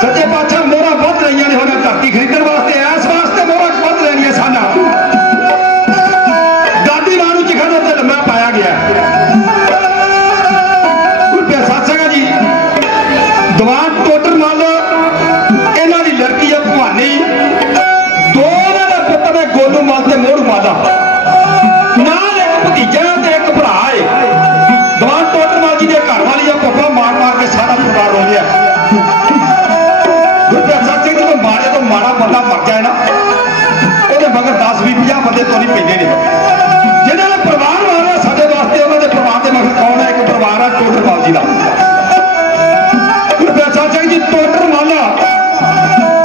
सच्चे पातशाह मोहरा वध लईआं ने हुण धरती खरीदण वास्ते इस वास्ते मोहरा वध लैनियां सन दादी मां नूं चिखा दे लम्मा पाया गया सत्संग जी दीवान टोडरमल इन्हां दी लड़की है भवानी दो पुत्र ने गोलू मल ते मोहरू माला नाल एक भतीजा ते एक भरा है दीवान टोडरमल जी के घर वाली पप्पा मार मार के सारा परिवार रो लिया सत्संग जो माड़े तो माड़ा बंदा मर जाए ना वो मगर 10-20-50 बंदे तो नहीं पैंदे ने जिन्होंने परिवार मारा साडे वास्ते उन्होंने परिवार के मगर कौन है एक परिवार है टोडरमल जी का सत्संग जी टोडरमल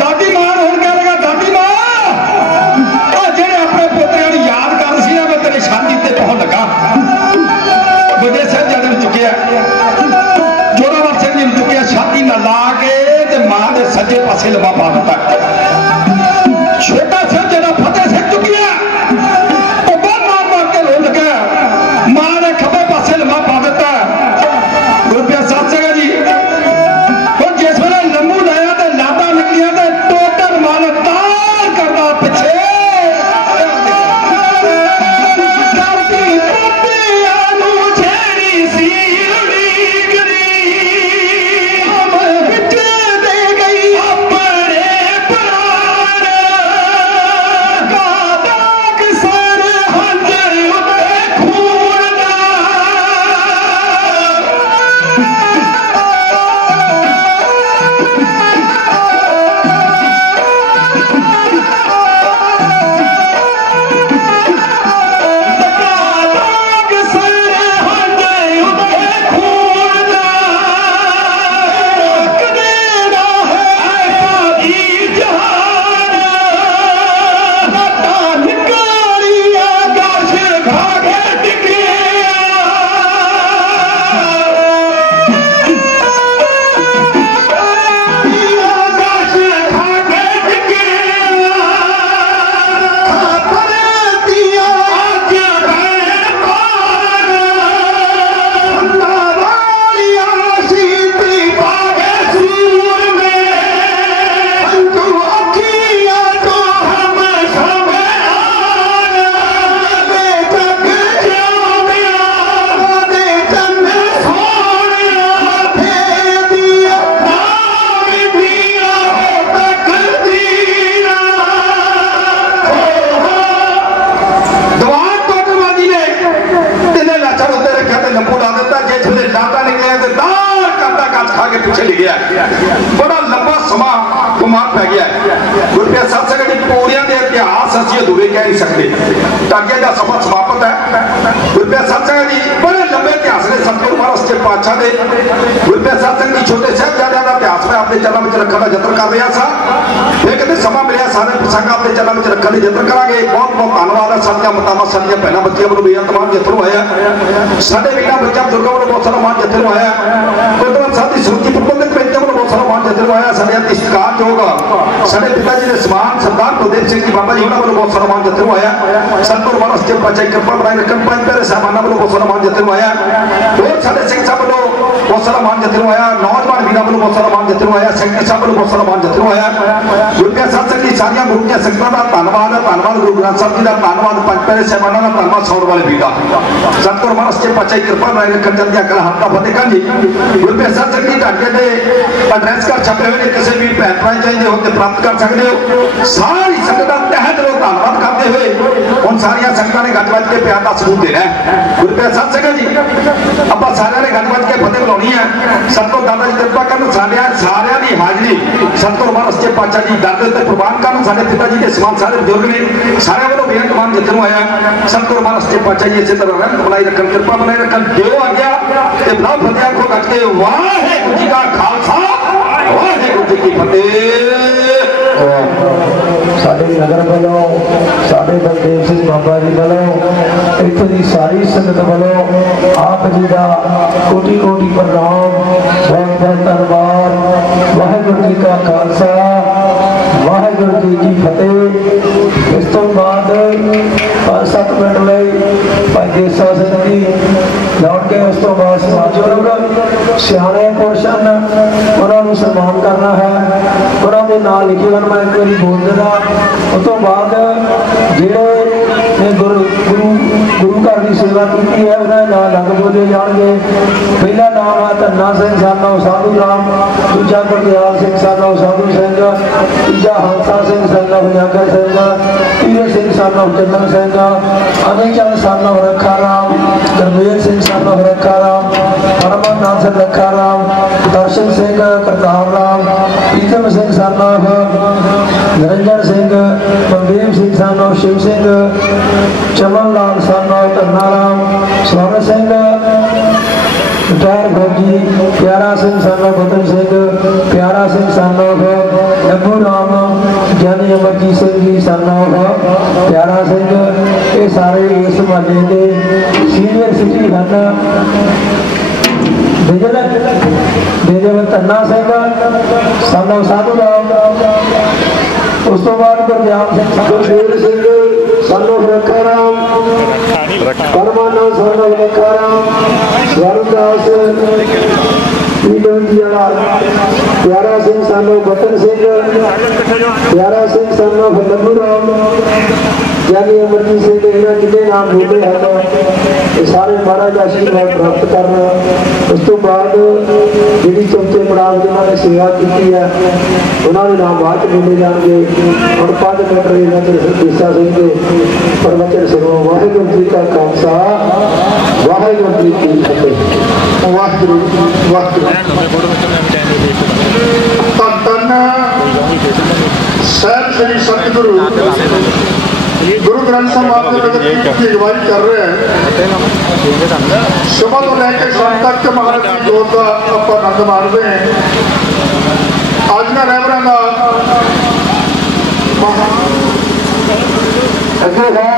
दादी मां हुण कह लगा दादी मां जेड़े अपने पोतरिਆਂ ਨੂੰ याद कर सी मैं तेरे शादी ते पहुंच लगा बड़े साहबजादे ने चुकिया जोरावर सिंह जी ने चुकिया छाती ना ला के ते मां दे सज्जे पासे लम्मा पा दिता छोटा साहबजादा फतेह सिंह चुकिया वो बहुत मार मार के रो लगा मां ने खब्बे पासे लम्मा पा दिता रुपया सत्संग जी जिस वे लम्बू लाया तो लादा निकलिया तो टोडरमल तार करता पिछे बड़ा लंबा समा गुमान पै गया रुपया सत्संग जी पूरिया के इतिहास असं अधूरे कह नहीं सकते अगे का सफा समाप्त है रुपया सत्संग जी बड़े लंबे इतिहास ने सतगुरु महाराज सच्चे पातशाह दे रुपया सत्संग जी छोटे साहबजादे का इतिहास मैं अपने चरणों में रखने का यत्न कर रहा था फिर कहते समा मिले सारे प्रसंग अपने चरणों में रखने का यत्न करा बहुत बहुत धन्यवाद है साडियां मातावां साडियां भैणां बच्चियां वालों बेअंतमान यत्न होया साडे वीरां बच्चियां बुजुर्गां वालों बहुत सारा मान यत्न होया गुरद्वारा साहब की सुरजी प्रबंधक कमेटी वालों बहुत सारा मान यत्न होया साडे इस्तिकार योग साडे पिता जी ने समान सरदार कुलदीप सिंह जी बाबा जी उन्होंने वालों बहुत सारा मान यत्न होया सतगुरु महाराज सच्चे पातशाह कृपा बनाए रखन पंज प्यारे साहबानां वालों बहुत सारा मान यत्न होया और साडे सिंह साहब वालों बहुत सारा मान यत्न होया नौजवान वीरां वालों बहुत सारा मान यत्न होया सैकटरी साहब वालों बहुत सारा मान यत्न होया गुरद्वारा सत्संग की सारियां गुरु दी संगतां दा धन्नवाद गुरु ग्रंथ साहब जी दा धन्नवाद पंज प्यारे साहबानां दा धन्नवाद सौर वाले वीर दा सतगुरु महाराज सच्चे पातशाह कृपा बनाए रखन चलदियां कला हत्ता फतेह खान जी गुरद्वारा सत्संग जी ढाके दे एड्रेस कार्ड छपे हुए ने किसी भी भैन भरा चाहिए हो प्राप्त कर सकते हो सारी संगतां तहे दिलों धन्नवाद करते हुए उन सारिया संगतां ने गज वज के प्यार का सबूत देना है गुरद्वारा सत्संग जी ਆਪਾਂ ਸਾਰਿਆਂ ਨੇ ਗੱਜ ਵੱਜ ਕੇ ਫਤਿਹ ਬੁਲਾਉਣੀ ਹੈ ਸਤਿਗੁਰੂ ਦਾਦਾ ਜੀ ਕਿਰਪਾ ਕਰਨ ਸਾਰਿਆਂ ਦੀ ਹਾਜ਼ਰੀ ਸਤਿਗੁਰੂ ਮਹਾਰਾਜ ਸੱਚੇ ਪਾਤਸ਼ਾਹ ਜੀ ਦਰ ਦੇ ਉੱਤੇ ਪ੍ਰਵਾਨ ਕਰਨ ਸਾਡੇ ਪਿਤਾ ਜੀ ਦੇ ਸਮਾਨ ਸਾਰੇ ਬਜ਼ੁਰਗ ਨੇ ਸਾਰਿਆਂ ਵੱਲੋਂ ਬੇਨਤਮਾਨ ਜਿੱਤਣ ਆਇਆ ਸਤਿਗੁਰੂ ਮਹਾਰਾਜ ਸੱਚੇ ਪਾਤਸ਼ਾਹ ਜੀ ਇਸੇ ਤਰ੍ਹਾਂ ਰਹਿਮਤ ਬਣਾਈ ਰੱਖਣ ਕਿਰਪਾ ਬਣਾਈ ਰੱਖਣ ਦਿਓ ਆ ਗਿਆ ਤੇ ਬਲਾਉ ਫਤਿਹ ਆਖੋ ਗੱਜ ਕੇ ਵਾਹਿਗੁਰੂ ਜੀ ਦਾ ਖਾਲਸਾ ਵਾਹਿਗੁਰੂ ਜੀ ਕੀ ਫਤਿਹ साडे नगर वालों साडे बलदेव सिंह बाबा जी वालों इत्थों की सारी संगत वालों आप जी का कोटि कोटि प्रणाम बहुत बहुत धन्यवाद। वाहिगुरू जी का खालसा वाहिगुरू जी की फतेह। इस तो बाद 5-7 मिनट लई भाई देसा सिंह जी लौट के उस तो बाद समाजोग सियाने पुरुष उन्होंने सन्मान करना है। उन्होंने नाम लिखे हुए मैं एक बार बोल देना। उस तो बाद जिहड़े गुरु गुरु गुरु घर की सेवा की है उन्होंने नाम लग बोले जाएंगे। पहला नाम है धन्ना सिंह सानव साधु राम, दूजा गुरदयाल सिंह सानव साधु सिंह, तीजा हंसा सिंह सानव जागर सिंह, तीजे सिंह सानव चंदन सिंह, अमीचंद सानव रखा राम, गुरमेल सिंह सानव रखा राम, हरमननाथ सिंह रखा राम, दर्शन सिंह करतार राम, प्रीतम सिंह सानव निरंजन सिंह, बलदेव सिंह सानव शिव सिंह, चमन लाल सानव धन्ना राम, स्वर्ण सिंह रिटायर फौजी, प्यारा सिंह सानव बदन सिंह, प्यारा सिंह सानव नभू राम, ज्ञानी अमरजीत सिंह जी सानव प्यारा सिंह। ये सारे इस महल्ले के सीनियर सिटीजन विजय धन्ना सिंह सानव साधु राम। उस तो बाद गुरदयाल सिंह सानव रखा राम, परमानंद सानव रखा राम, स्वरूपदास प्यारा सिंह सानव बतन सिंह, प्यारा सिंह सानव लल्लू राम, ज्ञानी अमरजीत सिंह। इन्होंने जिन्हें नाम बोले हैं सारे महाराज का आशीर्वाद प्राप्त करना। उस तो बाद जी चौथे पड़ाव जिन्होंने सेवा की है उन्होंने नाम बाद बोले जाएंगे। और 5 मिनट देसा सिंह के प्रवचन सुनो। वाहिगुरू जी का खालसा वाहिगुरू जी की फतेह। वाहिगुरू वाहिगुरू धन साहब श्री सतगुरु गुरु ग्रंथ साहब की अगवाई कर रहे हैं। सुबह तो लेकर शाम तक के महाराज की जोत का आप आनंद माण रहे हैं। आज का रहबरां का अगे है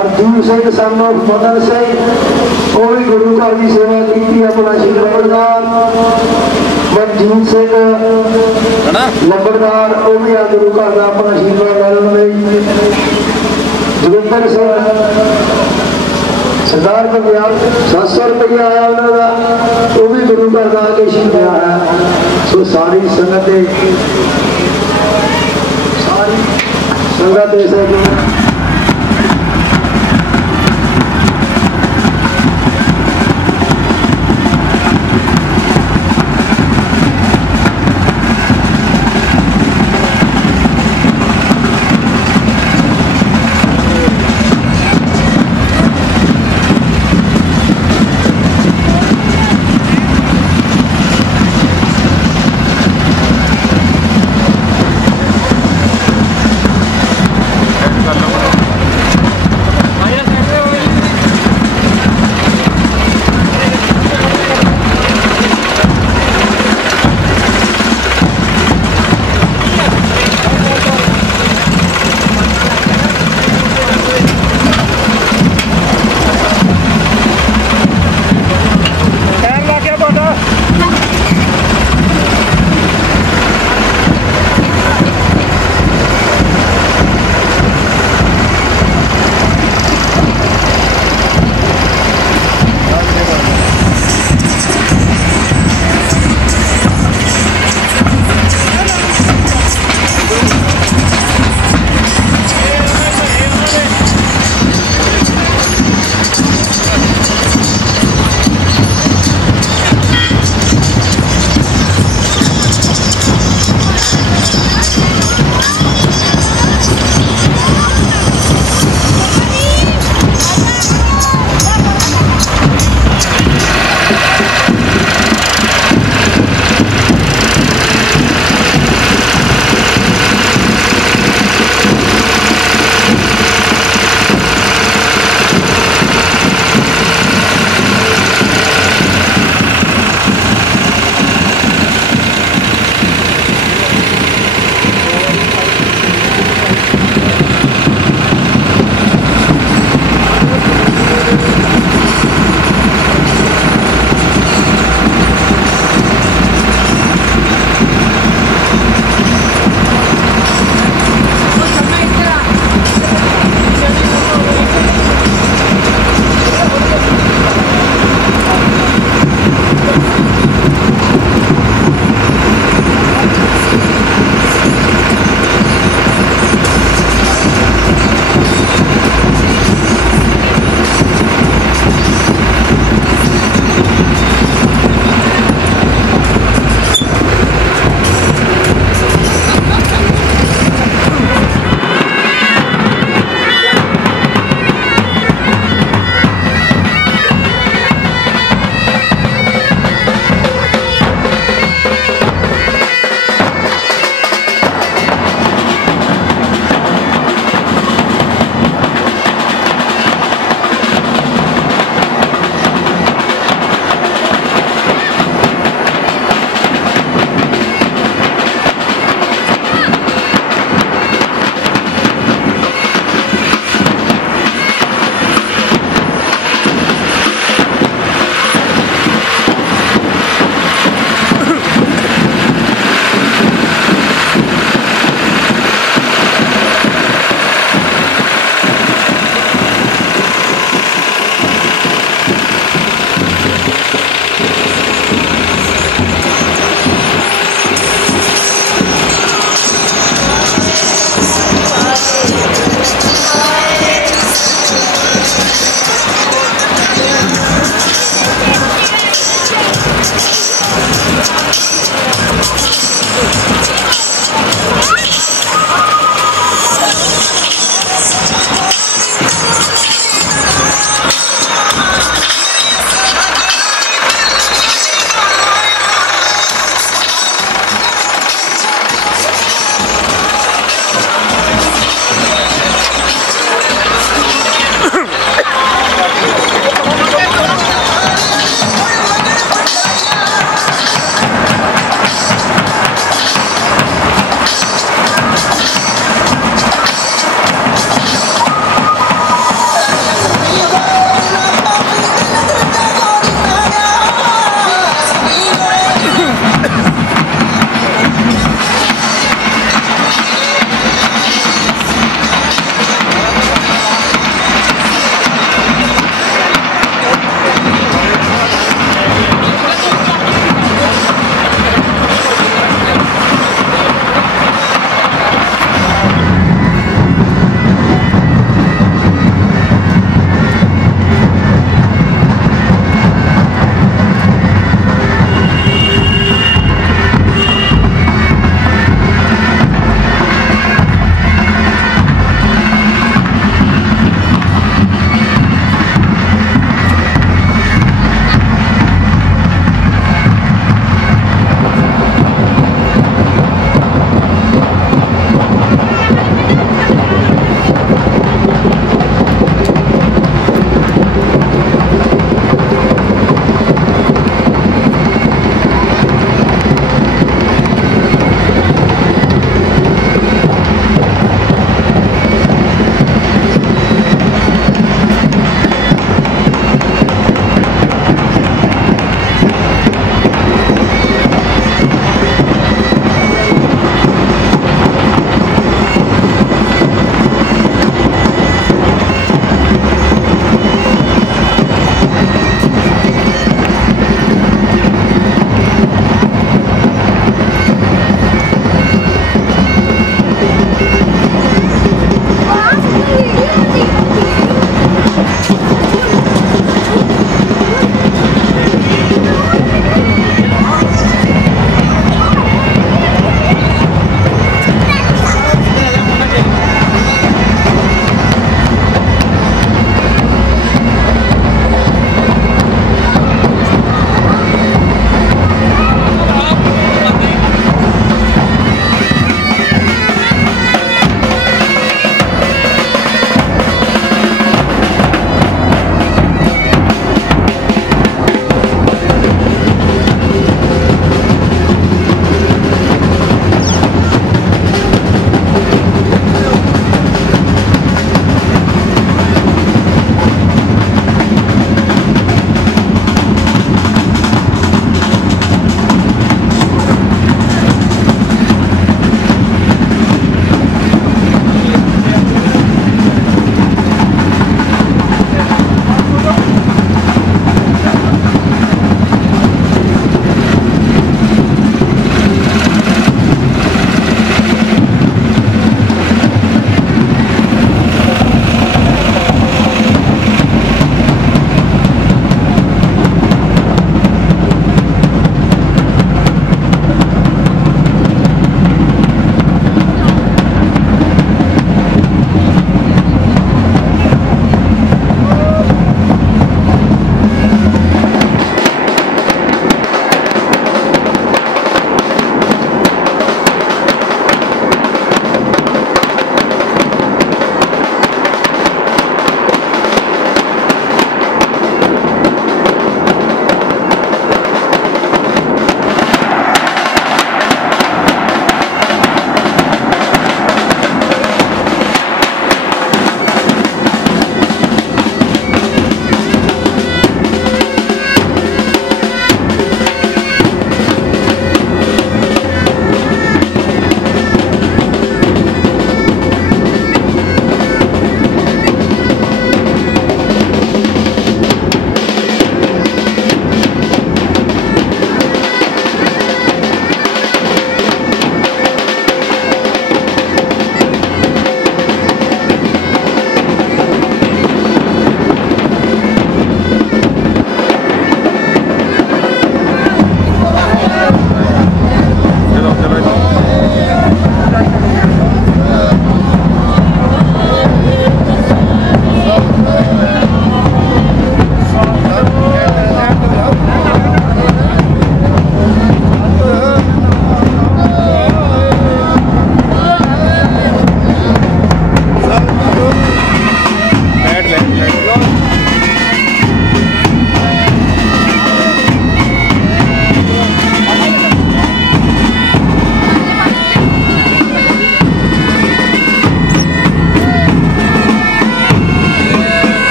अर्जुन सिंह सानव मदन सिंह, वो भी गुरु घर की सेवा की अपना श्री लंबड़दार। मनजीत सिंह लंबड़दार वो भी आ गुरु घर का अपना आशीर्वाद ले। जोगिंदर सिंह सरदार बघेल 700 रुपया आया उन्होंने, वो भी गुरु घर का आके आशीर्वाद है। सो सारी संगत सारी संगत ऐसे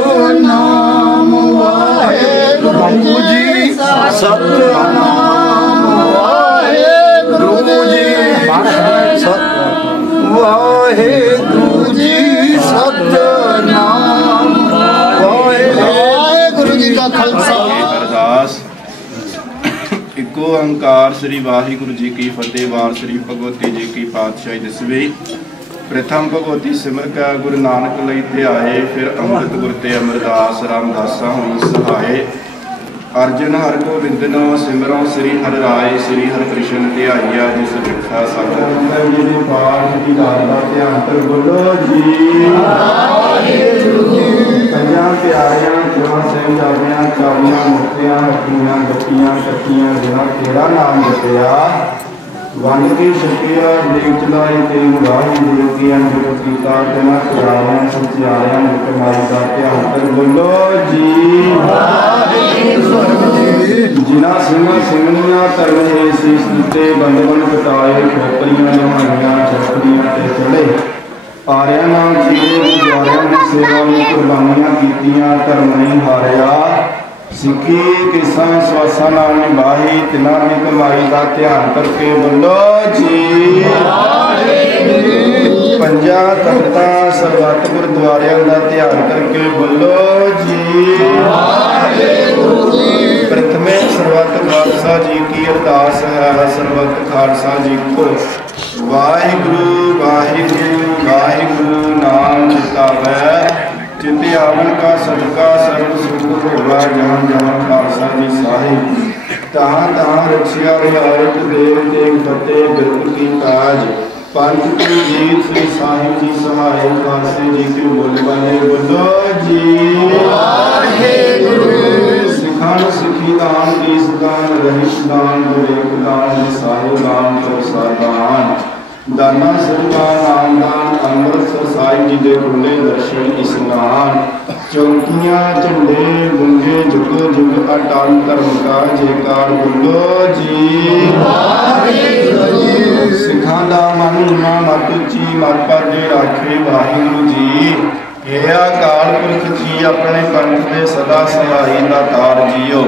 सतनाम वाहेगुरु जी सतनाम वाहेगुरु जी वाहेगुरु जी सतनाम वाहेगुरु जी का खालसा अरदास इको ओंकार श्री वाहिगुरु जी की फतेह। वार श्री भगवती जी की पातशाही दसवीं। प्रथम भगवती सिमर का गुरु नानक लई ध्याए, फिर अमृत गुर ते अमरदास रामदासा होई सहाय। अर्जन हर गोबिंदनो सिमरो श्री हर राय, श्री हर कृष्ण ध्याइया जिस बिरथा सत। जी ने पाठ की दात का ध्यान कर बोलो जी पंजा प्यारियां चौं सहजादियां चाबियां मुक्तियां हट्टियां गट्टियां कट्टियां जिन्हां तेरा नाम जपिया वंड के छकिया देख चलाई तेन वाही गुरु की अंजल कीता तिना प्यारियां सचियारियां कमाई का ध्यान कर बोलो जी जिन्हां सिंह सिंहनियां धर्म दे शीश दिते बंद बंद कटाए खोपरियां जमाइयां छपड़ियां ते चढ़े आरिया नाम जीवे गुजारिया की सेवा में कुर्बानियां कीतियां धर्म नहीं हारिया सिक्खी किसा स्वासा नाल निभाई तिना की कमाई का ध्यान करके बोलो जी पंजा तख्ता सरबत गुरुद्वारिया का ध्यान करके बोलो जी प्रथमे सरबत खालसा जी की अरदास है सरबत खालसा जी को वाहिगुरु वाहिगुरु वाहिगुरु नाम चितावै चित आवन का सदका सर्व सुख होगा जहाँ जहाँ खालसा जी साहिब तहाँ तहाँ रक्षिया रियायत देव देव फतेह बिरद की ताज पंच की जीत श्री साहिब जी सहाय खालसे जी के बोले वाले बोलो जी सिखान सिखी दान ईस दान रहीश दान विवेक दान साहिब दान तो सादान दाना सरदान नामदान अमृतसर साहिब जी के खुले दर्शन स्नान चौकियां झंडे गुंगे जुग जुग अटल धर्म का जयकार बोलो जी सिखां दा मन ना मत उची मत पर जे राखे वाहिगुरु जी हे अकाल पुरख जी अपने पंथ दे सदा सहाई दा तार जियो।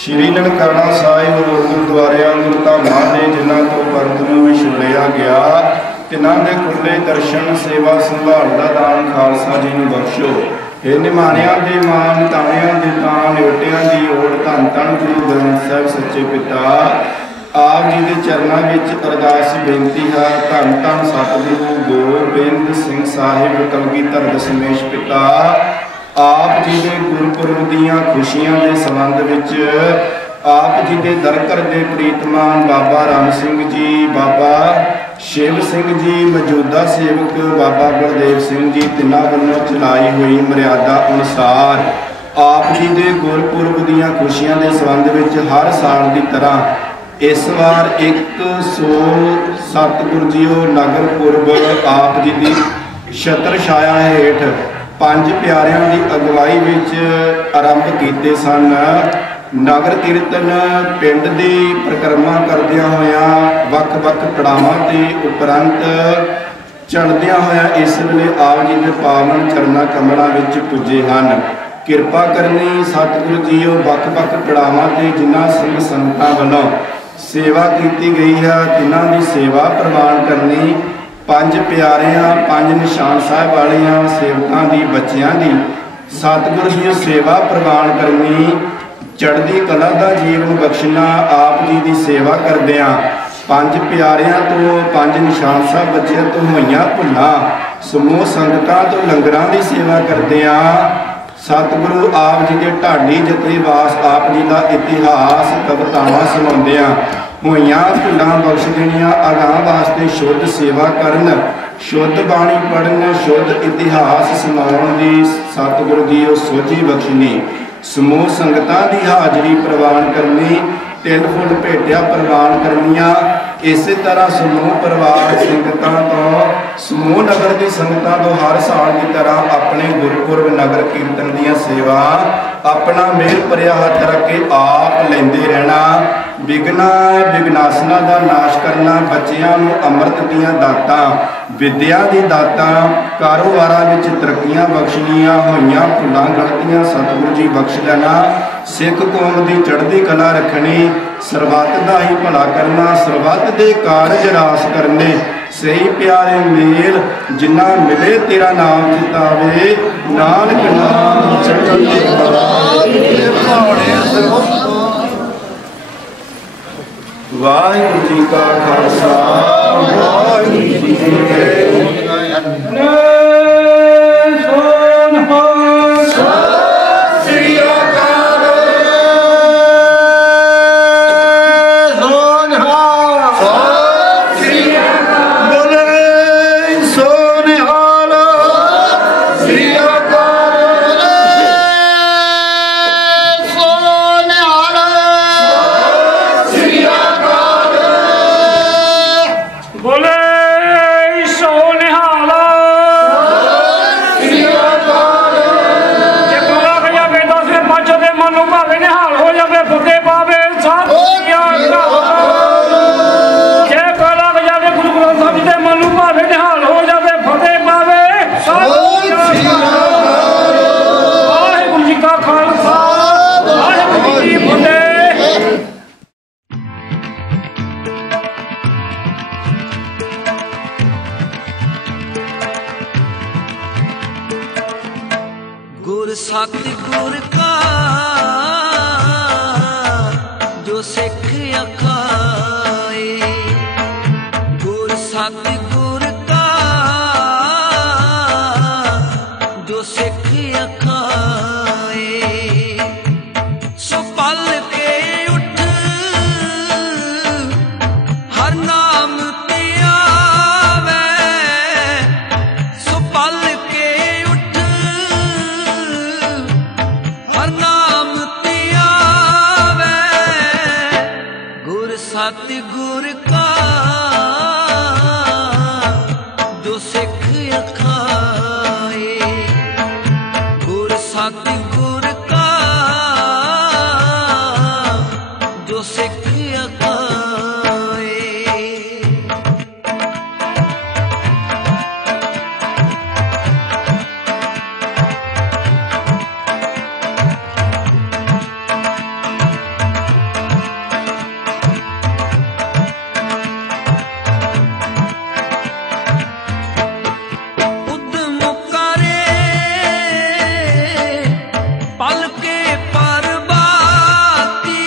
श्री ननकाना साहिब गुरुद्वारिया गुरु धामां ने जिन्हां तो पंथ नूं विछोड़िया गया तिन्हां दे खुले दर्शन सेवा संभाल दा दान खालसा जी नूं बख्शो। हे निमाणियां दे मान ताणियां दे ताण ओटियां दी ओट धन धन गुरु ग्रंथ साहिब सच्चे पिता आप जी के चरणों में अरदास बेनती है। धन धन सतगुरु गोबिंद सिंह साहिब कलगीधर दशमेश पिता आप जी के गुरपुरब दीयां खुशियां के संबंध विच आप जी के दरकर के प्रीतमान बाबा राम सिंह जी बाबा शिव सिंह जी मौजूदा सेवक बाबा बलदेव सिंह जी तिन्हां वल्लों चलाई हुई मर्यादा अनुसार आप जी के गुरपुरब दीयां खुशियां के संबंध विच हर साल की तरह इस बार 107 गुरजीओ नगर पुरब आप जी की छत्र छाया हेठ पंज प्यारियां की अगवाई विच आरंभ कीते सन। नगर कीर्तन पिंड की परिक्रमा करदियां होया वख वख पड़ावां ते उपरंत चलदियां होया इस वेले आप जी के पावन चरना कमलों विच पुजे हन। किरपा करनी सतगुरु जीओ वख वख पड़ावां ते जिन्हां सिंह संगतां वल्लों सेवा की गई है तिन्हां दी सेवा प्रवान करनी। पंज प्यारियां पंज निशान साहिब वालियां सेवकां दी बच्चियां दी सतगुरु जी सेवा प्रवान करनी। चढ़दी कला दा जीवन बख्शना आप जी की सेवा करदियां पंज प्यारियां तो पंज निशान साहिब बच्चियां तो होईयां भुल्लां समूह संगतां तो लंगरां दी सेवा करदियां सतगुरु आप जी के ढाडी जत्रेवास आप जी का इतिहास कवितावां सुणाउंदियां होईयां भुल्लां बख्श देनियां अगां वास्ते शुद्ध सेवा करन शुद्ध बाणी पढ़न शुद्ध इतिहास सुनाउण दी सतगुरु जी सोझी बख्शनी। समूह संगतां दी हाजरी प्रवान करनी तिल फुल भेटिया प्रवान करनिया। इस तरह समूह परिवार संगतां तो समूह नगर की संगतां तो हर साल की तरह अपने गुरपुरब नगर कीर्तन दी सेवा अपना मेल भरिया हथ रख के आप लेंदे रहना। विघना विघनासना का नाश करना, बच्चों को अमृत दियां दातां, विद्या की दातां, कारोबारां विच तरक्कियां बख्शनियां, होइयां भुलां गलतियां सतगुरु जी बख्श लेना। सिख कौम की चढ़ती कला रखनी, सरबत का ही भला करना, सरबत के कारज रास करने। सही प्यारे मेल जिन्ना मिले तेरा नाम चितावे, नानक नाम चढ़ती कला। वाहिगुरू जी का खालसा, वाहिगुरू जी की फतेह। गुर सतगुर का जो सिख अखाए, गुर सतगुर का जो सिख अखाए। सो पल के उठ हर नाम ते आवे, सो पल के उठ हर नाम ते आवे। गुर सतगुर का जो सिख अखाए, गुर सतगुर का जो सिख अखाए। उद्यम करे पल के परबाती,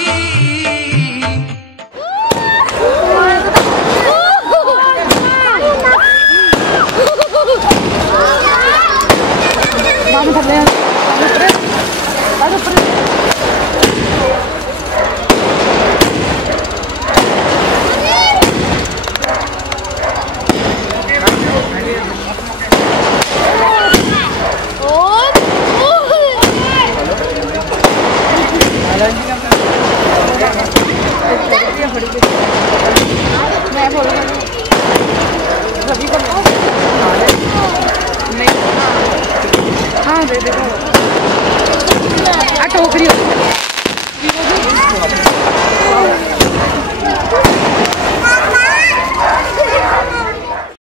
हाँ दे दे टोकरी